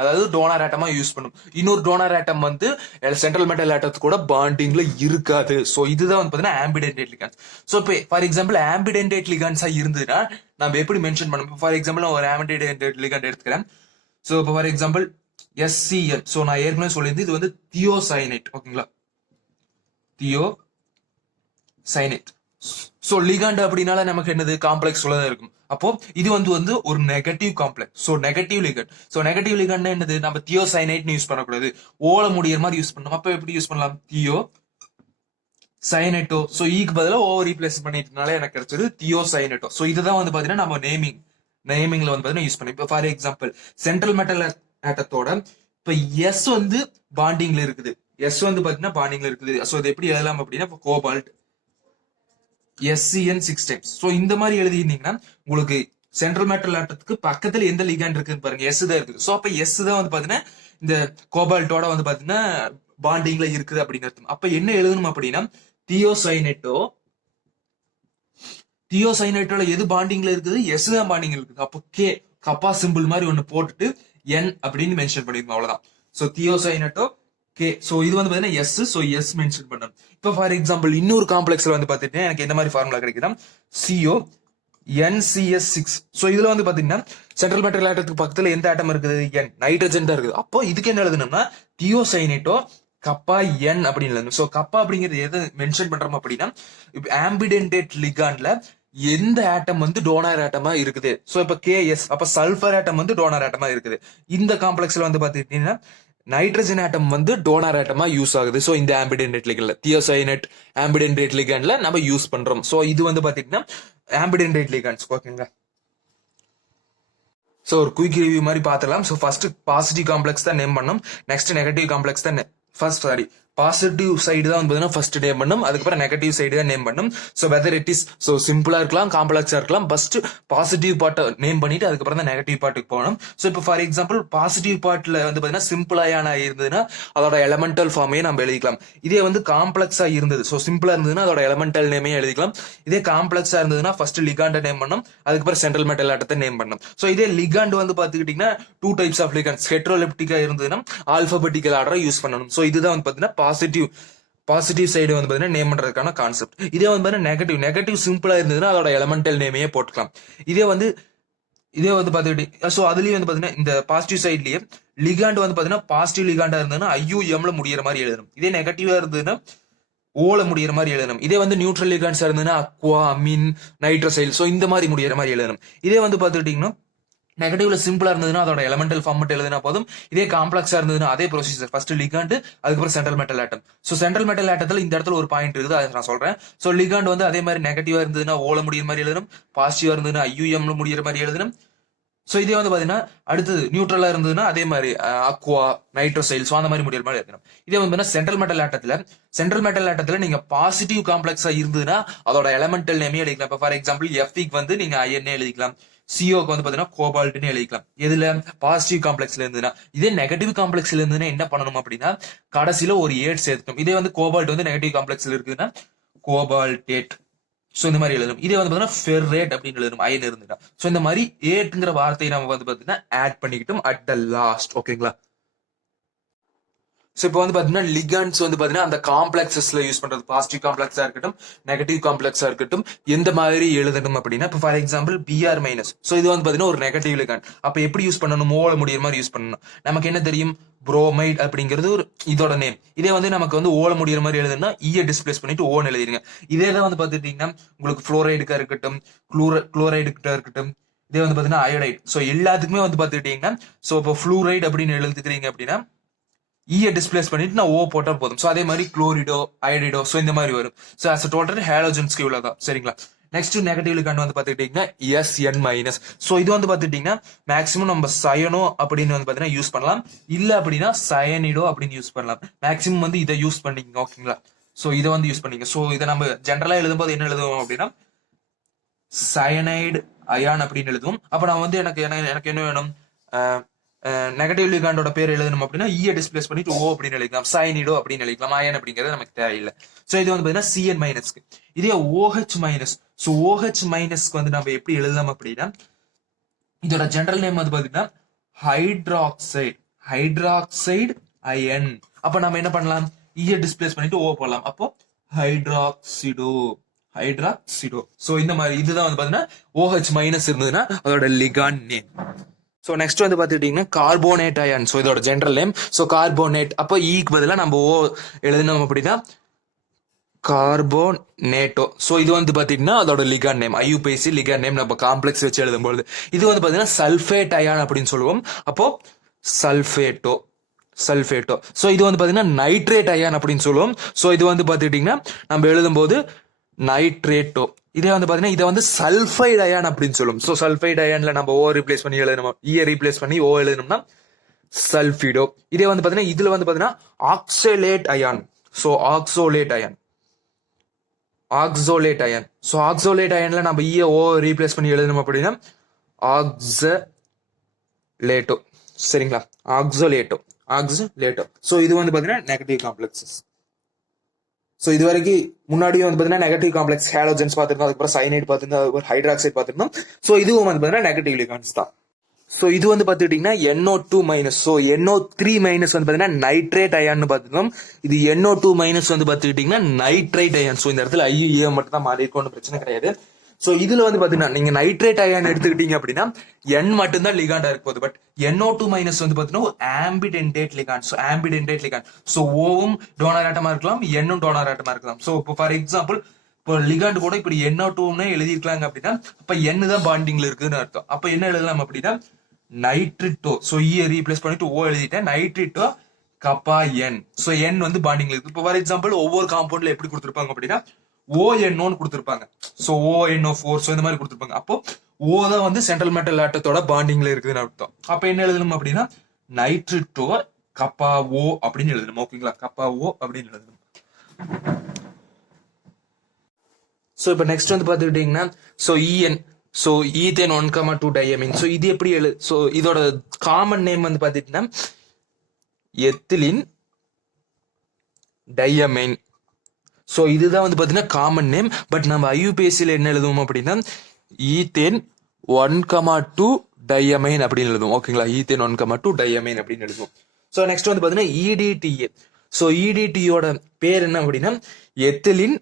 அதாவது டோனார் ஆட்டமா யூஸ் பண்ணும். இன்னொரு டோனார் ஆட்டம் வந்து சென்ட்ரல் மெட்டல் ஆட்டத்து கூட பாண்டிங்ல இருக்காது. ஸோ இதுதான் வந்து பாத்தீங்கன்னா ஆம்பிடென்டேட் லிகான்ஸ். ஸோ இப்போ ஃபார் எக்ஸாம்பிள் ஆம்பிடென்டேட் லிகான்ஸா இருந்ததுன்னா நம்ம எப்படி மென்ஷன் பண்ணணும்? ஃபார் எக்ஸாம்பிள் நான் ஒரு ஆம்பிடென்டேட் லிகாண்ட் எடுத்துக்கிறேன். ஸோ இப்போ ஃபார் எக்ஸாம்பிள் SCN. ஸோ நான் ஏற்கனவே சொல்லியிருந்தேன் இது வந்து தியோசைனேட். ஓகேங்களா? தியோசைனேட். ஸோ லிகாண்ட் அப்படின்னால நமக்கு என்னது காம்ப்ளெக்ஸ் உள்ளதா இருக்கும். அப்போ இது வந்து ஒரு negative complex. So negative ligand. So negative ligand என்னது? நம்ம தியோசைனைட்னு யூஸ் பண்ணக்கூடாது, ஓல முடியற மாதிரி யூஸ் பண்ணணும். அப்போ எப்படி யூஸ் பண்ணலாம்? தியோசைனேட்டோ. ஸோ ஈக்கு பதிலாக ஓவர் ரீப்ளேஸ் பண்ணிட்டனால எனக்கு கிடைச்சது தியோசைனேட்டோ. ஸோ இதுதான் வந்து பாத்தீங்கன்னா நம்ம நேமிங்ல வந்து பாத்தீங்கன்னா யூஸ் பண்ணி. இப்போ ஃபார் எக்ஸாம்பிள் சென்ட்ரல் மெட்டல் ஆட்டத்தோட இப்ப எஸ் வந்து பாண்டிங்ல இருக்குது. எஸ் வந்து பாத்தீங்கன்னா பாண்டிங்ல இருக்குது. ஸோ இது எப்படி எழுதலாம் அப்படின்னா இப்போ கோபால்ட் SCN6 டைம்ஸ். ஸோ இந்த மாதிரி எழுதிருந்தீங்கன்னா உங்களுக்கு சென்ட்ரல் மெட்டல் ஆட்டத்துக்கு பக்கத்துல எந்த லிகாண்ட் இருக்குன்னு பாருங்க, எஸ் தான் இருக்குது. ஸோ அப்ப எஸ் தான் வந்து பாத்தீங்கன்னா இந்த கோபால்ட்டோட வந்து பாத்தீங்கன்னா பாண்டிங்ல இருக்குது அப்படின்னு அர்த்தம். அப்ப என்ன எழுதணும் அப்படின்னா தியோசைனேட்டோட எது பாண்டிங்ல இருக்குது? எஸ் தான் பாண்டிங்ல இருக்குது. அப்போ கப்பா சிம்பிள் மாதிரி ஒன்னு போட்டுட்டு N அப்படின்னு மென்ஷன் பண்ணிருக்கோம், அவ்வளவுதான். So தியோசைனேட்டோ K. ஸோ இது வந்து பாத்தீங்கன்னா எஸ். ஸோ எஸ் மென்ஷன் பண்ணணும். இப்போ ஃபார் எக்ஸாம்பிள் இன்னொரு காம்ப்ளெக்ஸ்ல வந்து பாத்தீங்கன்னா எனக்கு எந்த மாதிரி ஃபார்முலா கிடைக்குதுன்னா CONCS6. ஸோ இதுல வந்து பாத்தீங்கன்னா சென்ட்ரல் மெட்டல் ஆட்டத்துக்கு பக்கத்துல எந்த ஆட்டம் இருக்குது? N, நைட்ரஜன் தான் இருக்குது. அப்போ இதுக்கு என்ன எழுதணும்னா தியோசைனேட்டோ கப்பா N அப்படின்னு எழுதணும். ஸோ கப்பா அப்படிங்கிறது எதை மென்ஷன் பண்றோம் அப்படின்னா ஆம்பிடென்டேட் லிகான்ல எந்த ஆட்டம் வந்து டோனார் ஆட்டமா இருக்குது. ஸோ இப்ப KS அப்ப சல்பர் ஆட்டம் வந்து டோனார் ஆட்டமா இருக்குது. இந்த காம்ப்ளெக்ஸ்ல வந்து பாத்தீங்கன்னா நைட்ரஜன் ஆட்டம் வந்து டோனார் ஆட்டமா யூஸ் ஆகுது. ஸோ இந்த ஆம்பிடென்டேட் லிகான்ல தியோசைனேட் ஆம்பிடென்டேட் லிகான்ல நம்ம யூஸ் பண்றோம். ஸோ இது வந்து பாத்தீங்கன்னா ஆம்பிடென்டேட் லிகான்ஸ். ஓகேங்களா? ஸோ ஒரு குயிக் ரிவ்யூ மாதிரி பார்த்துக்கலாம். ஸோ ஃபர்ஸ்ட் பாசிட்டிவ் காம்ப்ளெக்ஸ் தான் நேம் பண்ணணும். நெக்ஸ்ட் நெகட்டிவ் காம்ப்ளெக்ஸ் தான் பாசிட்டிவ் சைடு தான் வந்து ஃபர்ஸ்ட் நேம் பண்ணும், அதுக்கப்புறம் நெகட்டிவ் சைடு தான் நேம் பண்ணும். So whether it is so சிம்பிளா இருக்கலாம், காம்ப்ளெக்ஸா இருக்கலாம். ஃபர்ஸ்ட் பாசிட்டிவ் பார்ட்டை நேம் பண்ணிட்டு அதுக்கப்புறம் தான் நெகட்டிவ் பார்ட்டுக்கு போகணும். ஸோ இப்போ ஃபார் எக்ஸாம்பிள் பாசிட்டிவ் பார்ட்ல வந்து பாத்தீங்கன்னா சிம்பிளாயான இருந்ததுன்னா அதோட எலமெண்டல் ஃபார்மே நம்ம எழுதிக்கலாம். இதே வந்து காம்ப்ளெக்ஸா இருந்தது, ஸோ சிம்பிளா இருந்ததுன்னா அதோட எலமெண்டல் நேமே எழுதிக்கலாம். இதே காம்ப்ளெக்ஸா இருந்ததுன்னா ஃபர்ஸ்ட் லிகாண்ட நேம் பண்ணும், அதுக்கப்புறம் சென்ட்ரல் மெட்டல் ஆட்டத்தை நேம் பண்ணும். ஸோ இதே லிகாண்ட் வந்து பாத்துக்கிட்டீங்கன்னா 2 டைப்ஸ் ஆஃப் லிகாண்ட்ஸ் ஹெட்ரோலெப்டிக்கா இருந்ததுன்னா ஆல்பபெட்டிக்கல் ஆர்டரை யூஸ் பண்ணணும். ஸோ இதுதான் வந்து பாத்தீங்கன்னா பாசிட்டிவ் சைடு வந்து பாத்தீங்கன்னா நேம் பண்றதுக்கான கான்செப்ட். இதே வந்து பாத்தீங்கன்னா நெகட்டிவ் சிம்பிளா இருந்ததுன்னா அதோட எலமெண்டல் நேமையே போட்டுக்கலாம். இதே வந்து பாத்துக்கிட்டு ஸோ அதுலயே வந்து பாத்தீங்கன்னா இந்த பாசிட்டிவ் சைட்லயே லிகாண்ட் வந்து பாத்தீங்கன்னா பாசிட்டிவ் லிகாண்டா இருந்ததுன்னா IUMல முடியற மாதிரி எழுதணும். இதே நெகட்டிவா இருந்ததுன்னா ஓல முடியற மாதிரி எழுதணும். இதே வந்து நியூட்ரல் லிகாண்ட்ஸா இருந்ததுன்னா அக்வா, அமீன், நைட்ரோசைல் ஸோ இந்த மாதிரி முடியற மாதிரி எழுதணும். இதே வந்து பாத்துக்கிட்டீங்கன்னா நெகட்டிவ்ல சிம்பிளா இருந்ததுன்னா அதோட எலமெண்டல் ஃபார்ம் மட்டும் எழுதினா போதும். இதே காம்ப்ளெக்ஸா இருந்ததுன்னா அதே ப்ரொசீஜர், ஃபர்ஸ்ட் லிகாண்ட் அதுக்கப்புறம் central metal atom. So central metal ஆட்டத்துல இந்த இடத்துல ஒரு பாயிண்ட் இருக்குது, அதை நான் சொல்றேன். ஸோ லிகாண்ட் வந்து அதே மாதிரி நெகட்டிவா இருந்ததுன்னா ஓல முடிகிற மாதிரி எழுதணும், பாசிட்டிவா இருந்ததுன்னா IUMல முடிகிற மாதிரி எழுதணும். ஸோ இதே வந்து பாத்தீங்கன்னா அடுத்தது நியூட்ரலா இருந்ததுன்னா அதே மாதிரி அக்வா, நைட்ரோசைல் ஸோ அந்த மாதிரி முடிகிற மாதிரி எழுதணும். இதே வந்து சென்ட்ரல் மெட்டல் ஆட்டத்துல நீங்க பாசிட்டிவ் காம்ப்ளெக்ஸா இருந்ததுன்னா அதோட எலமெண்டல் நேமே எழுதிக்கலாம். இப்போ ஃபார் எக்ஸாம்பிள் FE வந்து நீங்க IN எழுதிக்கலாம், CO வந்து பாத்தீங்கன்னா கோபால்ட்னு எழுதிக்கலாம். எதுல பாசிட்டிவ் காம்ப்ளெக்ஸ்ல இருந்ததுன்னா. இதே நெகட்டிவ் காம்ப்ளெக்ஸ்ல இருந்ததுன்னா என்ன பண்ணணும் அப்படின்னா கடைசியில ஒரு 8 சேர்க்கணும். இதே வந்து கோபால்ட் வந்து நெகட்டிவ் காம்ப்ளெக்ஸ்ல இருக்குதுன்னா கோபால்டேட் ஸோ இந்த மாதிரி எழுதணும். இதே வந்து பாத்தீங்கன்னா ஃபெர்ரேட் அப்படின்னு எழுதணும் IN இருந்துட்டா. ஸோ இந்த மாதிரி ஏட்ங்கிற வார்த்தையை நம்ம வந்து பாத்தீங்கன்னா ஆட் பண்ணிக்கிட்டோம் அட் த லாஸ்ட். ஓகேங்களா? ஸோ இப்போ வந்து பாத்தீங்கன்னா லிகாண்ட்ஸ் வந்து பாத்தீங்கன்னா அந்த காம்ப்ளெக்ஸஸ்ல யூஸ் பண்றது பாசிட்டிவ் காம்ப்ளெக்ஸா இருக்கட்டும் நெகட்டிவ் காம்ப்ளெக்ஸா இருக்கட்டும் எந்த மாதிரி எழுதணும் அப்படின்னா இப்போ ஃபார் எக்ஸாம்பிள் BR-. ஸோ இது வந்து பாத்தீங்கன்னா ஒரு நெகட்டிவ் லிகாண்ட். அப்ப எப்படி யூஸ் பண்ணணும்? ஓல முடியற மாதிரி யூஸ் பண்ணணும். நமக்கு என்ன தெரியும்? புரோமைட் அப்படிங்கிறது ஒரு இதோட நேம். இதே வந்து நமக்கு வந்து ஓல முடியற மாதிரி எழுதுனா ஈய டிஸ்பிளேஸ் பண்ணிட்டு ஓன்னு எழுதிருங்க. இதே தான் வந்து பாத்துட்டீங்கன்னா உங்களுக்கு புளோரைடுக்கா இருக்கட்டும் குளோரைடுக்கா இருக்கட்டும் இதே வந்து பாத்தீங்கன்னா அயோடைட். ஸோ எல்லாத்துக்குமே வந்து பாத்துக்கிட்டீங்கன்னா ஸோ இப்போ ஃப்ளூரைட் அப்படின்னு எழுதுக்கிறீங்க அப்படின்னா ஈயை டிஸ்பிளேஸ் பண்ணிட்டு நான் ஓ போட்டா போதும். ஸோ அதே மாதிரி குளோரிடோ அயோடைடோ ஸோ இந்த மாதிரி வரும். ஸோ அஸ் டோட்டல் ஹேலோஜன்ஸ்க்கு இவ்வளவுதான் சரிங்களா. நெக்ஸ்ட் நெகட்டிவ் கண்டு வந்து பாத்துக்கிட்டீங்கன்னா எஸ்என் மைனஸ். ஸோ இது வந்து பாத்துக்கிட்டீங்கன்னா மேக்ஸிமம் நம்ம சயனோ அப்படின்னு வந்து பாத்தீங்கன்னா யூஸ் பண்ணலாம், இல்ல அப்படின்னா சயனிடோ அப்படின்னு யூஸ் பண்ணலாம். மேக்ஸிமம் வந்து இதை யூஸ் பண்ணிக்கங்க ஓகேங்களா. ஸோ இதை வந்து யூஸ் பண்ணிங்க. ஸோ இதை நம்ம ஜென்ரலா எழுதும்போது என்ன எழுதுவோம் அப்படின்னா சயனைடு அயான் அப்படின்னு எழுதுவோம். அப்ப நான் வந்து எனக்கு என்ன வேணும், நெகட்டிவ் லிகாண்டோட பேர் எழுதணும் அப்படின்னா ஈயை டிஸ்பிளேஸ் பண்ணிட்டு ஓ அப்படின்னு எழுதிக்கலாம், சயனிடோ அப்படின்னு எழுதிக்கலாம். அயன் அப்படிங்கிறது நமக்கு தேவையில்லை. ஸோ இது வந்து பாத்தீங்கன்னா சிஎன் மைனஸ்க்கு. இதே OH மைனஸ். ஸோ OH மைனஸ்க்கு வந்து நம்ம எப்படி எழுதலாம் அப்படின்னா இதோட ஜெனரல் நேம் வந்து பாத்தீங்கன்னா ஹைட்ராக்சைடு அயன். அப்ப நம்ம என்ன பண்ணலாம், ஈயை டிஸ்பிளேஸ் பண்ணிட்டு ஓ போடலாம். அப்போ ஹைட்ராக்சிடோ. ஸோ இந்த மாதிரி இதுதான் வந்து பாத்தீங்கன்னா OH மைனஸ் இருந்ததுன்னா அதோட லிகாண்ட் நேம். ஸோ நெக்ஸ்ட் வந்து பாத்துக்கிட்டீங்கன்னா கார்போனேட் அயன். ஸோ இதோட ஜெனரல் நேம். So carbonate. அப்போ ஈக்கு பதிலாக நம்ம ஓ எழுதணும் அப்படின்னா கார்போனேட்டோ. ஸோ இது வந்து பாத்தீங்கன்னா அதோட லிகாண்ட் நேம், ஐயுபிசி லிகாண்ட் நேம் நம்ம காம்ப்ளெக்ஸ் வச்சு எழுதும்போது. இது வந்து பாத்தீங்கன்னா சல்ஃபேட் அயான் அப்படின்னு சொல்லுவோம். அப்போ சல்ஃபேட்டோ. ஸோ இது வந்து பாத்தீங்கன்னா நைட்ரேட் அயான் அப்படின்னு சொல்லுவோம். ஸோ இது வந்து பாத்துக்கிட்டீங்கன்னா நம்ம எழுதும்போது நைட்ரேட்டோ. இதே வந்து பாத்தீங்கன்னா இதை வந்து சல்ஃபைடு அயான் அப்படின்னு சொல்லுவோம். ஸோ சல்ஃபைடு அயான்ல நம்ம ஓ ரீப்ளேஸ் பண்ணி எழுதணும், ஈயை ரீப்ளேஸ் பண்ணி ஓ எழுதணும்னா சல்ஃபிடோ. இதே வந்து பாத்தீங்கன்னா இதுல வந்து பாத்தீங்கன்னா oxalate ion. So oxalate ion. So oxalate அயன்ல நம்ம ஈயை ஓ ரீப்ளேஸ் பண்ணி எழுதணும் அப்படின்னா ஆக்சலேட்டோ சரிங்களா. ஆக்சோலேட்டோ. ஸோ இது வந்து பாத்தீங்கன்னா நெகட்டிவ் காம்ப்ளெக்ஸஸ். ஸோ இது வரைக்கும் முன்னாடியே வந்து பாத்தீங்கன்னா நெகட்டிவ் காம்ப்ளெக்ஸ் ஹேலோஜன்ஸ் பார்த்திருந்தோம், அதுக்கப்புறம் சைனைட் பார்த்திருந்தோம், அதுக்கப்புறம் ஹைட்ராக்சைடு பார்த்திருந்தோம். ஸோ இதுவும் வந்து பாத்தீங்கன்னா நெகட்டிவ் லிகாண்ட்ஸ் தான். ஸோ இது வந்து பாத்துக்கிட்டீங்கன்னா NO2 minus. So NO3 minus வந்து பாத்தீங்கன்னா நைட்ரேட் அயான்னு பார்த்துக்கோம். இது NO2 மைனஸ் வந்து பாத்துக்கிட்டீங்கன்னா நைட்ரைட் அயான். ஸோ இந்த இடத்துல ஐஏ மட்டும் தான் மாறி இருக்கும், பிரச்சனை கிடையாது. ஸோ இதுல வந்து பாத்தீங்கன்னா நீங்க நைட்ரேட் அயான் எடுத்துக்கிட்டீங்க அப்படின்னா N மட்டும் தான் லிகாண்டா இருக்க போகுது. பட் NO2 மைனஸ் வந்து பாத்தீங்கன்னா ambidentate ligand. So ambidentate ligand. So ஓவும் டோனர் ஆட்டமா இருக்கலாம், Nனும் டோனர் ஆட்டமா இருக்கலாம். ஸோ இப்போ ஃபார் எக்ஸாம்பிள் இப்போ லிகாண்ட் கூட இப்படி NO2 எழுதிருக்காங்க அப்படின்னா அப்ப N தான் பாண்டிங்ல இருக்குன்னு அர்த்தம். அப்ப என்ன எழுதலாம் அப்படின்னா நைட்ரிட்டோ. ஸோ ஈயை ரீப்ளேஸ் பண்ணிட்டு ஓ எழுதிட்டேன், நைட்ரிட்டோ கப்பா என். ஸோ என் வந்து பாண்டிங்ல இருக்கு. இப்போ ஃபார் எக்ஸாம்பிள் ஒவ்வொரு காம்பவுண்ட்ல எப்படி கொடுத்துருப்பாங்க அப்படின்னா ONO கொடுத்துருப்பாங்க. ஸோ ONO4 ஸோ இந்த மாதிரி கொடுத்துருப்பாங்க. அப்போ ஓ தான் வந்து சென்ட்ரல் மெட்டல் ஆட்டத்தோட பாண்டிங்ல இருக்குதுன்னு அர்த்தம். அப்ப என்ன எழுதணும் அப்படின்னா நைட்ரிட்டோ கப்பா ஓ அப்படின்னு எழுதணும் ஓகேங்களா. கப்பா ஓ அப்படின்னு எழுதணும். ஸோ இப்போ நெக்ஸ்ட் வந்து பாத்துக்கிட்டீங்கன்னா so EN. So ethane 1,2 diamine. So இது எப்படி ஸோ இதோட காமன் நேம் வந்து பாத்தீங்கன்னா எத்திலின் டையமைன். ஸோ இதுதான் வந்து பாத்தீங்கன்னா காமன் நேம். பட் நம்ம ஐயுபிஎஸ்சியில் என்ன எழுதுவோம் அப்படின்னா ஈத்தேன் 1,2 டையமைன் அப்படின்னு எழுதுவோம் ஓகேங்களா. ஈத்தேன் 1,2 டையமைன் அப்படின்னு எழுதுவோம். ஸோ நெக்ஸ்ட் வந்து பாத்தீங்கன்னா EDTA. ஸோ EDTயோட பேர் என்ன அப்படின்னா எத்திலின்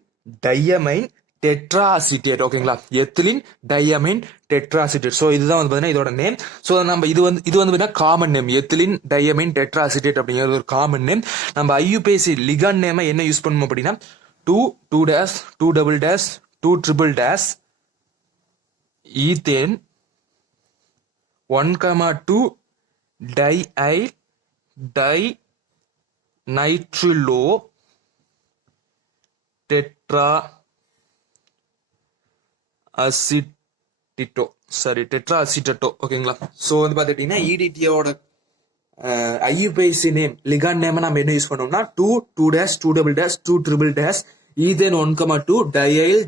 டையமைன் டெட்ராசிட்டேட் ஓகேங்களா. Ethylene diamine டெட்ராசிட்டேட். ஸோ இதுதான் வந்து பாத்தீங்கன்னா இதோட நேம். ஸோ நம்ம இது வந்து காமன் நேம், எத்திலின் டையமைன் டெட்ராசிட்டேட் அப்படிங்கிறது ஒரு காமன் நேம். நம்ம ஐயுபிஎஸ்சி லிகாண்ட் நேம் என்ன யூஸ் பண்ணுவோம் அப்படின்னா 2 2 ஈத்தேன் 1,2 டை நைட்ரிலோ டெட்ரா டெட்ராசிட்டோ ஓகேங்களா. ஸோ வந்து பாத்துட்டீங்கன்னா EDTயோட ஐயுபிஎஸ்சி நேம் லிகாண்ட் நேம் நம்ம என்ன யூஸ் பண்ணோம்னா 2 2 ஈத்தேன் 1,2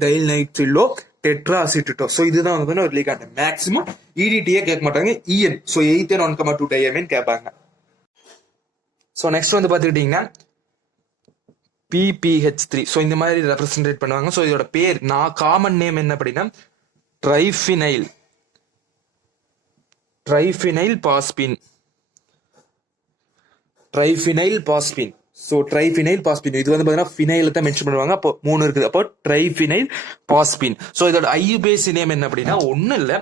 டைல் நைட்ரிலோ டெட்ராசிட்டோ. ஸோ இதுதான் வந்து ஒரு லிகாண்ட் நேம். மேக்ஸிமம் EDTA கேட்க மாட்டாங்க, EN. ஸோ ஈத்தேன் 1,2 டையமைன் கேட்பாங்க. ஸோ நெக்ஸ்ட் வந்து பாத்துக்கிட்டீங்கன்னா PPH3. ஸோ இந்த மாதிரி ரெப்ரசன்டேட் பண்ணுவாங்க. ஸோ இதோட பேர் காமன் நேம் என்ன அப்படின்னா triphenyl phosphine. So triphenyl phosphine இது வந்து பாத்தீங்கன்னா ஃபினைல தான் மென்ஷன் பண்ணுவாங்க. அப்போ 3 இருக்குது. அப்போ ட்ரைஃபினைல் பாஸ்பின். ஸோ இதோட ஐயுபிஎஸ்சி நேம் என்ன அப்படின்னா ஒன்னும் இல்லை,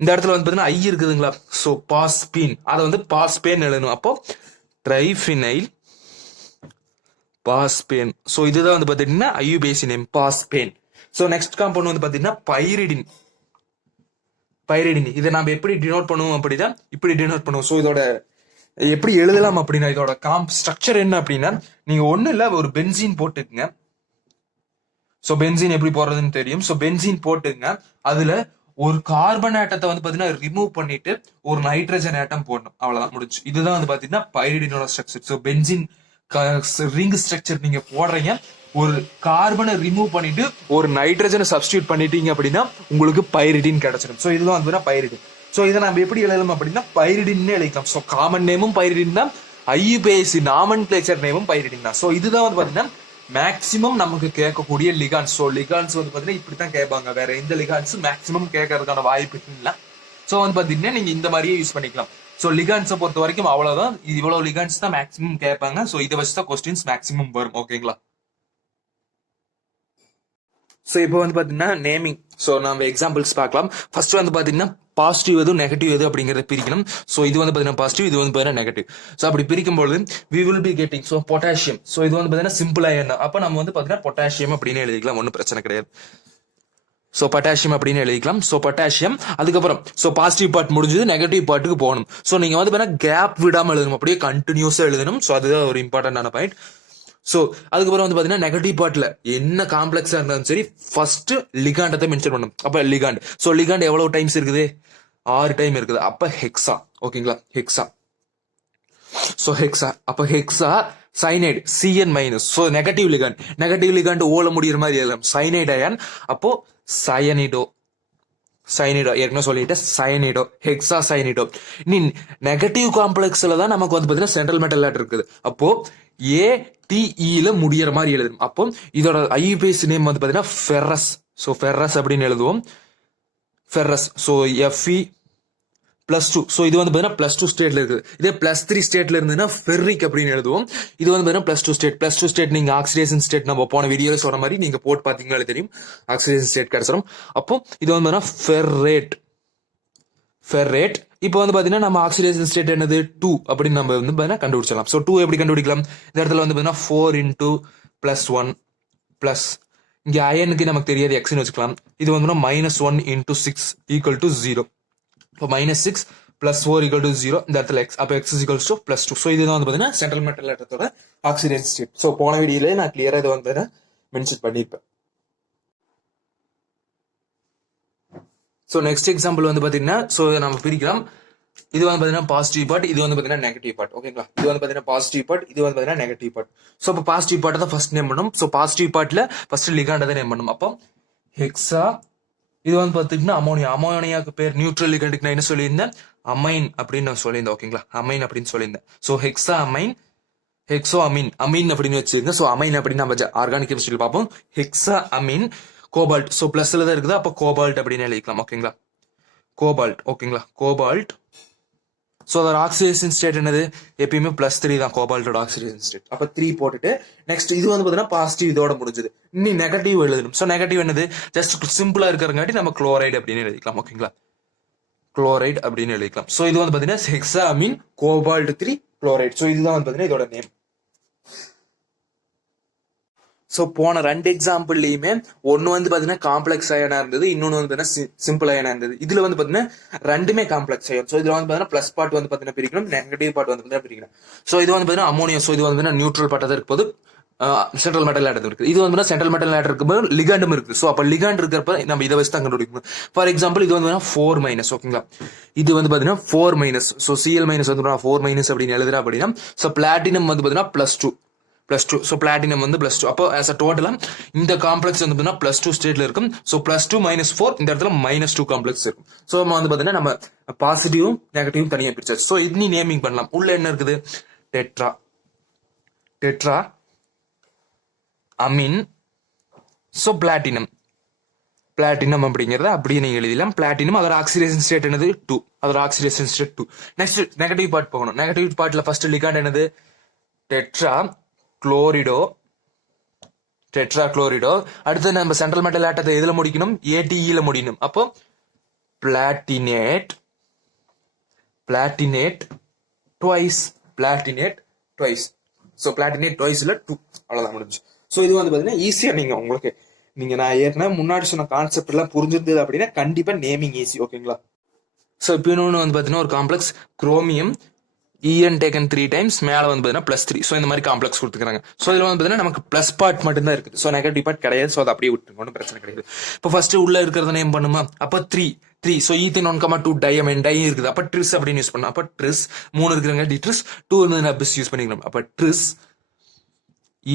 இந்த இடத்துல வந்து பாத்தீங்கன்னா ஐ இருக்குதுங்களா. ஸோ பாஸ்பின் அதை வந்து பாஸ்பேன் எழுதணும். அப்போ ட்ரைஃபினைல் பாஸ்பேன். ஸோ இதுதான் வந்து பாத்தீங்கன்னா IUPAC name phosphane. So next compound வந்து பாத்தீங்கன்னா பைரிடின். இதை நம்ம எப்படி டினோட் பண்ணுவோம் அப்படின்னா இப்படி டினோட் பண்ணுவோம். ஸோ இதோட எப்படி எழுதலாம் அப்படின்னா இதோட ஸ்ட்ரக்சர் என்ன அப்படின்னா நீங்க ஒண்ணு இல்ல ஒரு பென்சீன் போட்டுக்குங்க. ஸோ பென்சீன் எப்படி போடுறதுன்னு தெரியும். ஸோ பென்சீன் போட்டுங்க, அதுல ஒரு கார்பன் ஆட்டத்தை வந்து பாத்தீங்கன்னா ரிமூவ் பண்ணிட்டு ஒரு நைட்ரஜன் ஆட்டம் போடணும். அவ்வளவுதான் முடிஞ்சு. இதுதான் வந்து பாத்தீங்கன்னா பைரிடினோட structure. So benzene ring structure நீங்க போடுறீங்க, ஒரு கார்பனை ரிமூவ் பண்ணிட்டு ஒரு நைட்ரஜனை சப்ஸ்டியூட் பண்ணிட்டீங்க அப்படின்னா உங்களுக்கு பைரிடின் கிடைச்சிடும். ஸோ இதுதான் வந்து பைரிடின். ஸோ இதை நம்ம எப்படி எழுதலாம் அப்படின்னா பைரிடின்னு எழுதிக்கலாம். ஸோ காமன் நேமும் பைரிடின் தான், ஐயுபிஏசி நாமன்கிளேச்சர் நேமும் பைரிடின் தான். ஸோ இதுதான் வந்து பாத்தீங்கன்னா மேக்சிமம் நமக்கு கேட்கக்கூடிய லிகான்ஸ். ஸோ லிகான்ஸ் வந்து பாத்தீங்கன்னா இப்படித்தான் கேட்பாங்க, வேற எந்த லிகான்ஸ் மேக்சிமம் கேட்கறதுக்கான வாய்ப்பு இல்லை. ஸோ வந்து பாத்தீங்கன்னா நீங்க இந்த மாதிரியே யூஸ் பண்ணிக்கலாம். ஸோ லிகான்ஸை பொறுத்த வரைக்கும் அவ்வளவுதான், இவ்வளவு லிகான்ஸ் தான் மேக்சிமம் கேட்பாங்க. ஸோ இதை வச்சுதான் கொஸ்டின்ஸ் மேக்சிமம் வரும். ஓகேங்களா? ஸோ இப்போ வந்து பாத்தீங்கன்னா நேமிங். ஸோ நம்ம எக்ஸாம்பிள்ஸ் பார்க்கலாம். ஃபர்ஸ்ட் வந்து பாத்தீங்கன்னா பாசிட்டிவ் எது நெகட்டிவ் எது அப்படிங்கறத பிரிக்கணும். ஸோ இது வந்து பாத்தீங்கன்னா பாசிட்டிவ், இது வந்து பாத்தீங்கன்னா நெகட்டிவ். ஸோ அப்படி பிரிக்கும்போது we will be getting so potassium. So இது வந்து பாத்தீங்கன்னா சிம்பிள் அயன். அப்ப நம்ம வந்து பாத்தீங்கன்னா பொட்டாசியம் அப்படின்னு எழுதிக்கலாம், ஒன்றும் பிரச்சனை கிடையாது. ஸோ பொட்டாசியம் அப்படின்னு எழுதிக்கலாம். So potassium. அதுக்கப்புறம் ஸோ பாசிட்டிவ் பார்ட் முடிஞ்சது, நெகட்டிவ் பார்ட்டுக்கு போகணும். ஸோ நீங்க வந்து பாத்தீங்கன்னா கேப் விடாம எழுதணும், அப்படியே கண்டினியூஸா எழுதணும். ஸோ அதுதான் ஒரு இம்பார்ட்டன்டான பாயிண்ட். ஸோ அதுக்கப்புறம் வந்து பாத்தீங்கன்னா நெகட்டிவ் பார்ட்ல என்ன காம்ப்ளெக்ஸா இருந்தாலும் சரி ஃபர்ஸ்ட் லிகாண்டத்தை மென்ஷன் பண்ணணும். அப்ப லிகாண்ட். ஸோ லிகாண்ட் எவ்வளவு டைம்ஸ் இருக்குது? 6 டைம் இருக்குது. அப்ப ஹெக்ஸா. ஓகேங்களா? ஹெக்ஸா. So hexa. அப்ப hexa cyanide Cn minus. So negative ligand ஓல முடிகிற மாதிரி எழுதலாம். Cyanide ion. அப்போ சயனிடோ. ஏற்கனவே சொல்லிட்டு சயனிடோ, ஹெக்ஸா சயனிடோ. இனி நெகட்டிவ் காம்ப்ளெக்ஸ்ல தான் நமக்கு வந்து பாத்தீங்கன்னா சென்ட்ரல் மெட்டல் ஆட் இருக்குது. அப்போ ATEல முடியற மாதிரி எழுதணும். அப்போ இதோட ஐயுபிஏசி நேம் வந்து பாத்தீங்கன்னா ஃபெரஸ். ஸோ ஃபெரஸ் அப்படின்னு எழுதுவோம். ஃபெரஸ். So Fe +2. ஸோ இது வந்து பாத்தீங்கன்னா +2 ஸ்டேட்ல இருக்குது. இதே +3 ஸ்டேட்ல இருந்ததுன்னா ஃபெர்ரிக் அப்படின்னு எழுதுவோம். இது வந்து பாத்தீங்கன்னா +2 ஸ்டேட். நீங்க ஆக்சிடேஷன் ஸ்டேட் நம்ம போன வீடியோல சொல்ற மாதிரி நீங்க போட்டு பாத்தீங்கன்னா தெரியும், ஆக்சிடேஷன் ஸ்டேட் கிடைச்சிடும். அப்போ இது வந்து பாத்தீங்கன்னா ஃபெர்ரேட். இப்போ வந்து பாத்தீங்கன்னா நம்ம ஆக்சிடேஷன் ஸ்டேட் என்னது 2 அப்படின்னு நம்ம வந்து பாத்தீங்கன்னா கண்டுபிடிச்சலாம். ஸோ 2 எப்படி கண்டுபிடிக்கலாம்? இந்த இடத்துல வந்து பாத்தீங்கன்னா 4 × +1 பிளஸ் இங்க அயனுக்கு நமக்கு தெரியாது எக்ஸ்னு வச்சுக்கலாம். இது வந்து -1 × 6 = 0. இப்போ -6 + 4 = 0. இந்த இடத்துல x. அப்போ x = +2. ஸோ இதுதான் வந்து பாத்தீங்கன்னா சென்ட்ரல் மெட்டல் ஆட்டத்தோட ஆக்சிடேஷன் ஸ்டேட். ஸோ போன வீடியோல நான் கிளியரா இதை வந்து மென்ஷன் பண்ணிருப்பேன். ஸோ நெக்ஸ்ட் எக்ஸாம்பிள் வந்து பாத்தீங்கன்னா ஸோ நம்ம பிரிக்கலாம். இது வந்து பாத்தீங்கன்னா பாசிட்டிவ் பார்ட், இது வந்து பாத்தீங்கன்னா நெகட்டிவ் பார்ட். ஓகேங்களா? இது வந்து பாத்தீங்கன்னா பாசிட்டிவ் பார்ட், இது வந்து பாத்தீங்கன்னா நெகட்டிவ் பார்ட். ஸோ இப்போ பாசிட்டிவ் பார்ட் தான் ஃபர்ஸ்ட் நேம் பண்ணணும். ஸோ பாசிட்டிவ் பார்ட்ல ஃபர்ஸ்ட் லிகாண்ட் தான் நேம் பண்ணணும். அப்போ ஹெக்ஸா. இது வந்து பாத்தீங்கன்னா அமோனியாக்கு பேர் நியூட்ரல் லிகாண்டுக்கு நான் என்ன சொல்லியிருந்தேன்? அமைன் அப்படின்னு நான் சொல்லியிருந்தேன். ஓகேங்களா? அமைன் அப்படின்னு சொல்லியிருந்தேன். So hexa amine, hexa amine அப்படின்னு வச்சிருக்கேன். ஸோ அமைன் அப்படின்னு நம்ம ஆர்கானிக் கெமிஸ்ட்ரியில் பார்ப்போம். Hexa amine cobalt. ஸோ பிளஸ்ல தான் இருக்குது. அப்போ கோபால்ட் அப்படின்னு எழுதிக்கலாம். ஓகேங்களா? கோபால்ட். ஓகேங்களா? கோபால்ட். ஸோ அதோட ஆக்சிடேஷன் ஸ்டேட் என்னது? எப்பயுமே +3 தான் கோபால்ட்டோட ஆக்சிடேஷன் ஸ்டேட். அப்போ 3 போட்டுட்டு நெக்ஸ்ட் இது வந்து பாத்தீங்கன்னா பாசிட்டிவ் இதோட முடிஞ்சது. இன்னி நெகட்டிவ் எழுதணும். ஸோ நெகட்டிவ் என்னது? ஜஸ்ட் சிம்பிளா இருக்கிறங்காட்டி நம்ம குளோரைடு அப்படின்னு எழுதிக்கலாம். ஓகேங்களா? குளோரைடு அப்படின்னு எழுதிக்கலாம். ஸோ இது வந்து பாத்தீங்கன்னா ஹெக்ஸாமின் கோபால்ட் 3 குளோரைடு. ஸோ இதுதான் வந்து பாத்தீங்கன்னா இதோட நேம். ஸோ போன 2 எக்ஸாம்பிள்லயுமே ஒன்னு வந்து பாத்தீங்கன்னா காம்ப்ளெக்ஸ் அயனா இருந்தது, இன்னொன்னு வந்து பாத்தீங்கன்னா சிம்பிள் அயனா இருந்தது. இதுல வந்து பாத்தீங்கன்னா ரெண்டுமே காம்ப்ளெக்ஸ் அயன். ஸோ இதுல வந்து பாத்தீங்கன்னா பிளஸ் பார்ட் வந்து பாத்தீங்கன்னா பிரிக்கணும், நெகட்டிவ் பார்ட் வந்து பாத்தீங்கன்னா பிரிக்கணும். ஸோ இது வந்து பாத்தீங்கன்னா அமோனியா. ஸோ இது வந்து பாத்தீங்கன்னா நியூட்ரல் பார்ட் இருக்கும் போது சென்ட்ரல் மெட்டல் ஆட்டம் இருக்கு. இது வந்து சென்ட்ரல் மெட்டல் ஆட்டம் இருக்கும்போது லிகாண்டும் இருக்கு. ஸோ அப்ப லிகாண்ட் இருக்கிறப்ப நம்ம இதை வச்சு தான் கண்டுபிடிக்கணும். ஃபார் எக்ஸாம்பிள் இது வந்து 4-. ஓகேங்களா? இது வந்து பாத்தீங்கன்னா 4-. ஸோ Cl- வந்து 4- அப்படின்னு எழுதுறா அப்படின்னா ஸோ பிளாட்டினம் வந்து பாத்தீங்கன்னா +2. ஸோ பிளாட்டினம் வந்து +2. அப்போ ஆஸ் அ டோட்டலா இந்த காம்ப்ளெக்ஸ் வந்து பாத்தீங்கன்னா +2 ஸ்டேட்ல இருக்கும். ஸோ +2 -4 இந்த இடத்துல -2 காம்ப்ளெக்ஸ் இருக்கும். ஸோ நம்ம வந்து பாத்தீங்கன்னா நம்ம பாசிட்டிவும் நெகட்டிவும் தனியா பிரிச்சாச்சு. ஸோ இது நேமிங் பண்ணலாம். உள்ள என்ன இருக்குது? டெட்ரா அமீன். ஸோ பிளாட்டினம் அப்படிங்கறத அப்படியே நீங்க எழுதலாம். பிளாட்டினம் அதோட ஆக்சிடேஷன் ஸ்டேட் என்னது? 2. அதோட oxidation state 2. Next negative part போகணும். நெகட்டிவ் பார்ட்ல ஃபர்ஸ்ட் லிகாண்ட் என்னது? டெட்ரா குளோரிடோ. அடுத்து நம்ம சென்ட்ரல் மெட்டல் ஆட்டத்தை எதுல முடிக்கணும்? ATEல முடிக்கணும். அப்போ பிளாட்டினேட் ட்வைஸ். ஸோ பிளாட்டினேட் ட்வைஸ்ல 2. அவ்வளவுதான் முடிஞ்சு. ஸோ இது வந்து பாத்தீங்கன்னா ஈஸியா நீங்க நான் ஏற்கனவே முன்னாடி சொன்ன கான்செப்ட் எல்லாம் புரிஞ்சிருந்தது அப்படின்னா கண்டிப்பா நேமிங் ஈஸி. ஓகேங்களா? ஸோ இப்போ இன்னொன்று வந்து பார்த்தீங்கன்னா ஒரு complex chromium EN taken 3 times மேலே வந்து பார்த்தீங்கன்னா +3. ஸோ இந்த மாதிரி காம்ப்ளெக்ஸ் கொடுத்துருக்காங்க. ஸோ இதில் வந்து பார்த்தீங்கன்னா நமக்கு ப்ளஸ் பார்ட் மட்டும்தான் இருக்குது. ஸோ நெகட்டிவ் பார்ட் கிடையாது. ஸோ அதை அப்படியே விட்டுருங்க, ஒன்றும் பிரச்சனை கிடையாது. இப்போ ஃபர்ஸ்ட் உள்ள இருக்கிறத நேம் பண்ணுமா, அப்போ 3. ஸோ ஈத்தேன் 1,2 டையமைன் டை இருக்குது. அப்போ ட்ரிஸ் அப்படின்னு யூஸ் பண்ணலாம். அப்போ ட்ரிஸ் 3 இருக்கிறாங்க, டிட்ரிஸ் 2 வந்து பிஸ் யூஸ் பண்ணிக்கலாம். அப்போ ட்ரிஸ்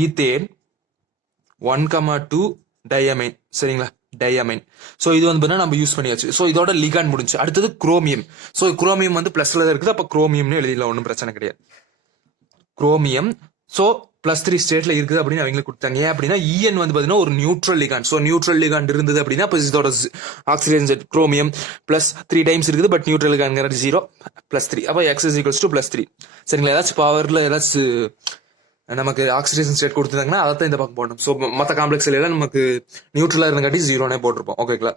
ஈத்தேன் 1,2 டையமைன். சரிங்களா, டையமைன். ஸோ இது வந்து நம்ம யூஸ் பண்ணியாச்சு. ஸோ இதோட லிகாண்ட் முடிஞ்சு. அடுத்தது குரோமியம். ஸோ குரோமியம் வந்து பிளஸ்ல தான் இருக்குது. அப்போ குரோமியம்னு எழுதிடலாம், ஒன்றும் பிரச்சனை கிடையாது. குரோமியம் ஸோ +3 ஸ்டேட்ல இருக்குது அப்படின்னு அவங்களுக்கு கொடுத்தாங்க. ஏன் அப்படின்னா EN வந்து பார்த்தீங்கன்னா ஒரு neutral ligand. So neutral ligand இருந்தது அப்படின்னா இப்போ இதோட ஆக்சிஜன் செட் குரோமியம் +3 டைம்ஸ் இருக்குது. But neutral ligand 0 +3. அப்போ X = +3. சரிங்களா, ஏதாச்சும் பவர்ல ஏதாச்சும் நமக்கு ஆக்சிடேஷன் ஸ்டேட் கொடுத்துருந்தாங்கன்னா அதை இந்த பக்கம் போடணும். ஸோ மற்ற காம்ப்ளெக்ஸ் எல்லாம் நமக்கு நியூட்ரலா இருந்தங்காட்டி 0 போட்டிருப்போம். ஓகேங்களா.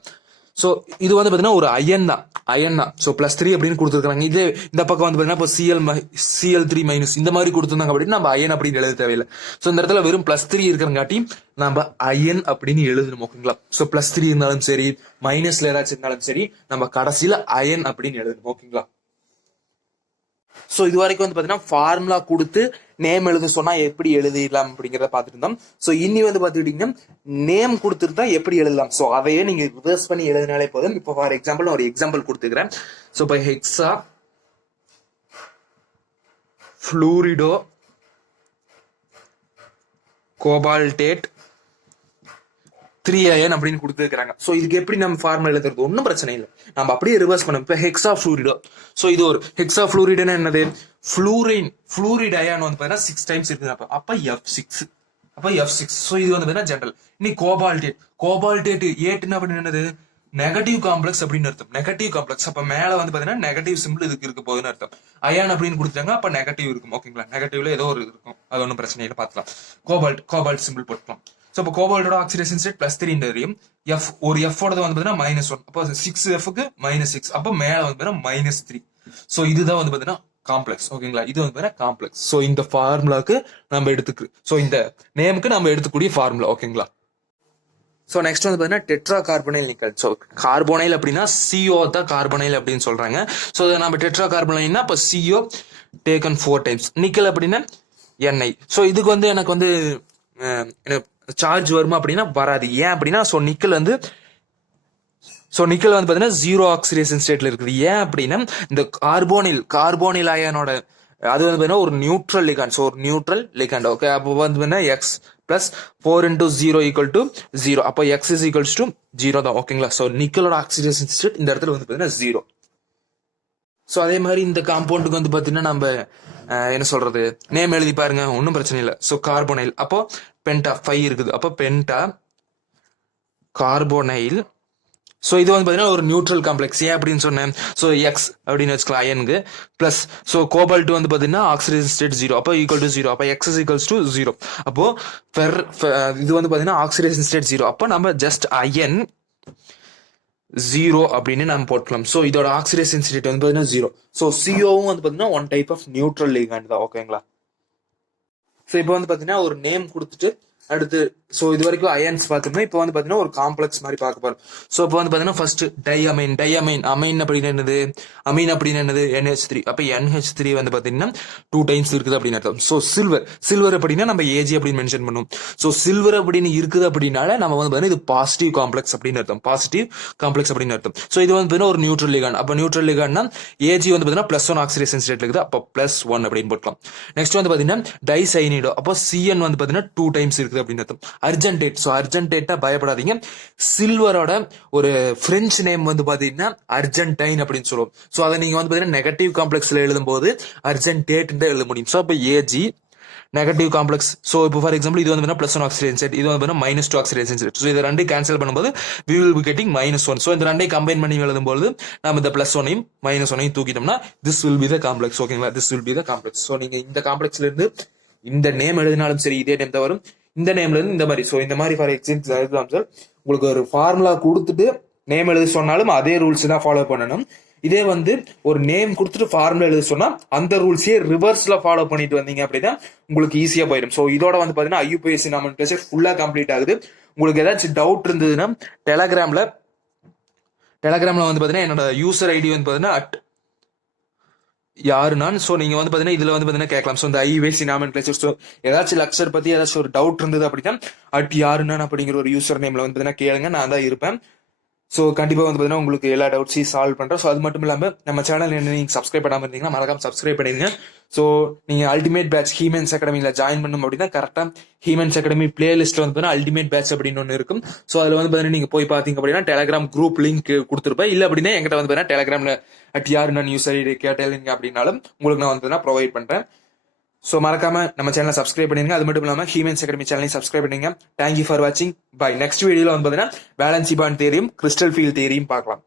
ஸோ இது வந்து பார்த்தீங்கன்னா ஒரு அயன் தான். ஸோ +3 அப்படின்னு கொடுத்துருக்காங்க. இதே இந்த பக்கம் வந்து பார்த்தீங்கன்னா இப்போ Cl3- இந்த மாதிரி கொடுத்துருந்தாங்க அப்படின்னு நம்ம அயன் அப்படின்னு எழுத தேவையில்லை. ஸோ இந்த இடத்துல வெறும் +3 இருக்கிறங்காட்டி நம்ம அயன் அப்படின்னு எழுதணும். ஓகேங்களா. ஸோ +3 இருந்தாலும் சரி, மைனஸ்ல ஏதாச்சும் இருந்தாலும் சரி, நம்ம கடைசியில அயன் அப்படின்னு எழுதணும். ஓகேங்களா. ஸோ இது வரைக்கும் வந்து பார்த்தீங்கன்னா ஃபார்முலா கொடுத்து நேம் எழுத சொன்னா எப்படி எழுதிடலாம் அப்படிங்கிறத பார்த்துட்டு இருந்தோம். ஸோ இனி வந்து பார்த்துக்கிட்டீங்கன்னா நேம் கொடுத்துருந்தா எப்படி எழுதலாம். ஸோ அதையே நீங்க ரிவர்ஸ் பண்ணி எழுதினாலே போதும். இப்போ ஃபார் எக்ஸாம்பிள் ஒரு எக்ஸாம்பிள் கொடுத்துக்கிறேன். ஸோ இப்போ ஹெக்ஸா ஃப்ளூரிடோ கோபால்டேட் 3 அப்படின்னு கொடுத்துருக்காங்க. ஸோ இதுக்கு எப்படி நம்ம ஃபார்முலா எழுதுறது, ஒன்றும் பிரச்சனை இல்லை, நம்ம அப்படியே ரிவர்ஸ் பண்ணோம். இப்போ ஹெக்ஸா ஃப்ளூரிடோ. ஸோ இது ஒரு ஹெக்ஸா ஃப்ளூரிடுன்னா என்னது, ஃப்ளூரிட் அயான் வந்து பார்த்தீங்கன்னா 6 டைம்ஸ் இருக்குது. அப்போ F6. ஸோ இது வந்து பார்த்தீங்கன்னா ஜெனரல். இனி கோபால்டேட் 8 அப்படின்னு என்னது, நெகட்டிவ் காம்ப்ளெக்ஸ் அப்படின்னு அர்த்தம். நெகட்டிவ் காம்ப்ளெக்ஸ் அப்ப மேல வந்து பாத்தீங்கன்னா நெகட்டிவ் சிம்பிள் இதுக்கு இருக்க போகுதுன்னு அர்த்தம். அயான் அப்படின்னு கொடுத்தாங்க, அப்ப நெகட்டிவ் இருக்கும். ஓகேங்களா, நெகட்டிவ்ல ஏதோ ஒரு இருக்கும், அது ஒன்றும் பிரச்சனை இல்லை, பார்த்துக்கலாம். கோபால்ட் சிம்பிள் போட்டுக்கலாம். ஸோ இப்போ கோபால்டோட ஆக்சிடேஷன் ஸ்டேட் +3 தெரியும். ஒரு F-ஓடது வந்து பாத்தீங்கன்னா -1. அப்போ 6F-க்கு -6. அப்போ மேல வந்து பாத்தீங்கன்னா -3. ஸோ இதுதான் வந்து பாத்தீங்கன்னா காம்ப்ளெக்ஸ். ஓகேங்களா, இது வந்து பாத்தீங்கன்னா காம்ப்ளெக்ஸ். ஸோ இந்த ஃபார்முலாக்கு நம்ம ஸோ இந்த நேமுக்கு நம்ம எடுத்துக்கூடிய ஃபார்முலா. ஓகேங்களா. ஸோ நெக்ஸ்ட் வந்து பார்த்தீங்கன்னா tetra carbonyl nickel. So carbonyl அப்படின்னா CO தான் கார்பனைல் அப்படின்னு சொல்றாங்க. ஸோ நம்ம டெட்ரா கார்பனைல்னா இப்போ CO டேக்கன் 4 டைம்ஸ். நிக்கல் அப்படின்னா Ni. ஸோ இதுக்கு வந்து எனக்கு வந்து சார்ஜ் வருமா அப்படின்னா வராது. ஏன் அப்படின்னா நிக்கல் வந்து பார்த்தீங்கன்னா 0 ஆக்சிடேஷன் ஸ்டேட்ல இருக்குது. ஏன் அப்படின்னா இந்த கார்போனில் அயானோட அது வந்து பார்த்தீங்கன்னா ஒரு நியூட்ரல் லிகாண்ட். ஸோ ஒரு நியூட்ரல் லிகாண்ட். ஓகே, அப்போ வந்து பார்த்தீங்கன்னா X + 4 × 0 = 0. அப்போ X = 0 தான். ஓகேங்களா. ஸோ நிக்கலோட ஆக்சிடேஷன் ஸ்டேட் இந்த இடத்துல வந்து பார்த்தீங்கன்னா 0. ஸோ அதே மாதிரி இந்த காம்பவுண்டுக்கு வந்து பார்த்தீங்கன்னா நம்ம என்ன சொல்றது, நேம் எழுதி பாருங்க, ஒன்றும் பிரச்சனை இல்லை. ஸோ கார்போனைல், அப்போ பென்டா 5 இருக்குது. அப்போ பென்டா கார்போனைல். ஸோ இது வந்து பார்த்தீங்கன்னா ஒரு நியூட்ரல் காம்ப்ளெக்ஸ். ஏன் அப்படின்னு சொன்னேன், ஸோ X அப்படின்னு வச்சுக்கலாம் அயனுக்கு ப்ளஸ். ஸோ கோபால்ட் வந்து பார்த்தீங்கன்னா ஆக்சிடேஷன் ஸ்டேட் 0. அப்போ = 0. அப்போ X = 0. அப்போ இது வந்து பார்த்தீங்கன்னா ஆக்சிடேஷன் ஸ்டேட் 0. அப்போ நம்ம ஜஸ்ட் அயன் 0 அப்படின்னு நம்ம போட்டுக்கலாம். ஸோ இதோட ஆக்சிடேஷன் ஸ்டேட் வந்து பார்த்தீங்கன்னா 0. ஸோ COவும் வந்து பார்த்தீங்கன்னா one type of neutral ligand தான். ஓகேங்களா. ஸோ இப்போ வந்து பார்த்தீங்கன்னா ஒரு நேம் கொடுத்துட்டு அடுத்து ஸோ இது வரைக்கும் அயன்ஸ் பார்த்துருந்தோம். இப்போ வந்து பார்த்தீங்கன்னா ஒரு காம்ப்ளெக்ஸ் மாதிரி பார்க்க போறோம். ஸோ இப்போ வந்து பார்த்தீங்கன்னா ஃபர்ஸ்ட் அமைன் அப்படின்னு என்னது, அமீன் அப்படின்னு என்னது NH3. அப்போ NH3 வந்து பார்த்தீங்கன்னா 2 டைம்ஸ் இருக்குது அப்படின்னு அர்த்தம். ஸோ சில்வர் அப்படின்னா நம்ம AG அப்படின்னு மென்ஷன் பண்ணுவோம். ஸோ சில்வர் அப்படின்னு இருக்குது அப்படின்னால நம்ம வந்து பார்த்தீங்கன்னா இது பாசிட்டிவ் காம்ப்ளெக்ஸ் அப்படின்னு அர்த்தம். ஸோ இது வந்து பார்த்தீங்கன்னா ஒரு நியூட்ரல் லிகாண்ட். அப்போ நியூட்ரல் லிகாண்ட்னா AG வந்து பார்த்தீங்கன்னா +1 ஆக்சிடேஷன் ஸ்டேட் இருக்குது. அப்போ +1 அப்படின்னு போட்டலாம். நெக்ஸ்ட் வந்து பார்த்தீங்கன்னா டைசைனிடோ. அப்போ CN வந்து பார்த்தீங்கன்னா 2 டைம்ஸ் இருக்குது அப்படின்னு அர்த்தம். அர்ஜென்டேட். ஸோ அர்ஜென்டேட்டா பயப்படாதீங்க, சில்வரோட ஒரு பிரெஞ்சு நேம் வந்து பாத்தீங்கன்னா அர்ஜென்டைன் அப்படின்னு சொல்லுவோம். ஸோ அதை நீங்க வந்து பாத்தீங்கன்னா நெகட்டிவ் காம்ப்ளெக்ஸ்ல எழுதும் போது அர்ஜென்டேட் எழுத முடியும். ஸோ இப்போ AG நெகட்டிவ் காம்ப்ளெக்ஸ். ஸோ இப்போ ஃபார் எக்ஸாம்பிள் இது வந்து +1 ஆக்சிடேஷன் ஸ்டேட், இது வந்து -2 ஆக்சிடேஷன் ஸ்டேட். ஸோ இது ரெண்டு கேன்சல் பண்ணும்போது we will be getting -1. So இந்த ரெண்டையும் கம்பைன் பண்ணி எழுதும்போது நம்ம இந்த +1ஐயும் -1ஐயும் தூக்கிட்டோம்னா this will be the complex. ஓகேங்களா, this will be the complex. So நீங்க இந்த காம்ப்ளெக்ஸ்ல இருந்து இந்த நேம் எழுதினாலும் சரி, இதே நேம் தான் வரும். இந்த நேம்ல இருந்து இந்த மாதிரி. ஸோ இந்த மாதிரி ஃபார் எக்ஸாம்பிள் உங்களுக்கு ஒரு ஃபார்முலா கொடுத்துட்டு நேம் எழுத சொன்னாலும் அதே ரூல்ஸ் தான் ஃபாலோ பண்ணணும். இதே வந்து ஒரு நேம் கொடுத்துட்டு ஃபார்முலா எழுத சொன்னா அந்த ரூல்ஸே ரிவர்ஸ்ல ஃபாலோ பண்ணிட்டு வந்தீங்க அப்படின்னா உங்களுக்கு ஈஸியா போயிடும். ஸோ இதோட வந்து பாத்தீங்கன்னா IUPAC நாமென்க்ளேச்சர் ஃபுல்லா கம்ப்ளீட் ஆகுது. உங்களுக்கு ஏதாச்சும் டவுட் இருந்ததுன்னா டெலகிராம்ல டெலகிராமில் வந்து பார்த்தீங்கன்னா என்னோட யூசர் ஐடி வந்து பார்த்தீங்கன்னா யாரு நான். ஸோ நீங்க வந்து பாத்தீங்கன்னா இதுல வந்து பாத்தீங்கன்னா கேட்கலாம். ஸோ இந்த ஐவேசி நாமன் கிளேச்சர், ஸோ ஏதாச்சும் லெக்சர் பத்தி ஏதாச்சும் ஒரு டவுட் இருந்தது அப்படின்னா யாருன்னு அப்படிங்கிற ஒரு யூசர் நேம்ல வந்து பாத்தீங்கன்னா கேளுங்க, நான் தான் இருப்பேன். ஸோ கண்டிப்பா வந்து பாத்தீங்கன்னா உங்களுக்கு எல்லா டவுட்ஸையும் சால்வ் பண்றேன். ஸோ அது மட்டும் இல்லாம நம்ம சேனல் என்ன நீங்க சப்ஸ்கிரைப் பண்ணாம இருந்தீங்கன்னா மறக்காம சப்ஸ்கிரைப் பண்ணிருங்க. ஸோ நீங்க அல்டிமேட் பேட்ச் ஹீமன்ஸ் அகாடமியில ஜாயின் பண்ணும் அப்படின்னா கரெக்டா ஹீமன்ஸ் அகாடமி பிளேலிஸ்ட்ல வந்து பாத்தீங்கன்னா அல்டிமேட் பேட்ச் அப்படின்னு ஒன்று இருக்கும். ஸோ அதுல வந்து பாத்தீங்கன்னா நீங்க போய் பாத்தீங்க அப்படின்னா டெலிகிராம் குரூப் லிங்க் கொடுத்துருப்பேன். இல்ல அப்படின்னா எங்கிட்ட வந்து பாத்தீங்கன்னா டெலிகிராம்ல யாரு நான் யூஸ் ஐடி கேட்டேங்க அப்படின்னாலும் உங்களுக்கு நான் வந்து ப்ரொவைட் பண்றேன். ஸோ மறக்காம நம்ம சேனலை சப்ஸ்கிரைப் பண்ணிருங்க. அது மட்டும் இல்லாம ஹீமன்ஸ் அகாடமி சேனலையும் சப்ஸ்கிரைப் பண்ணுங்க. தேங்க்யூ ஃபார் வாட்சிங். பை. நெக்ஸ்ட் வீடியோல வந்து பாத்தீங்கன்னா வேலன்சி பாண்ட் தியரியும் கிறிஸ்டல் ஃபீல்ட் தியரியும் பார்க்கலாம்.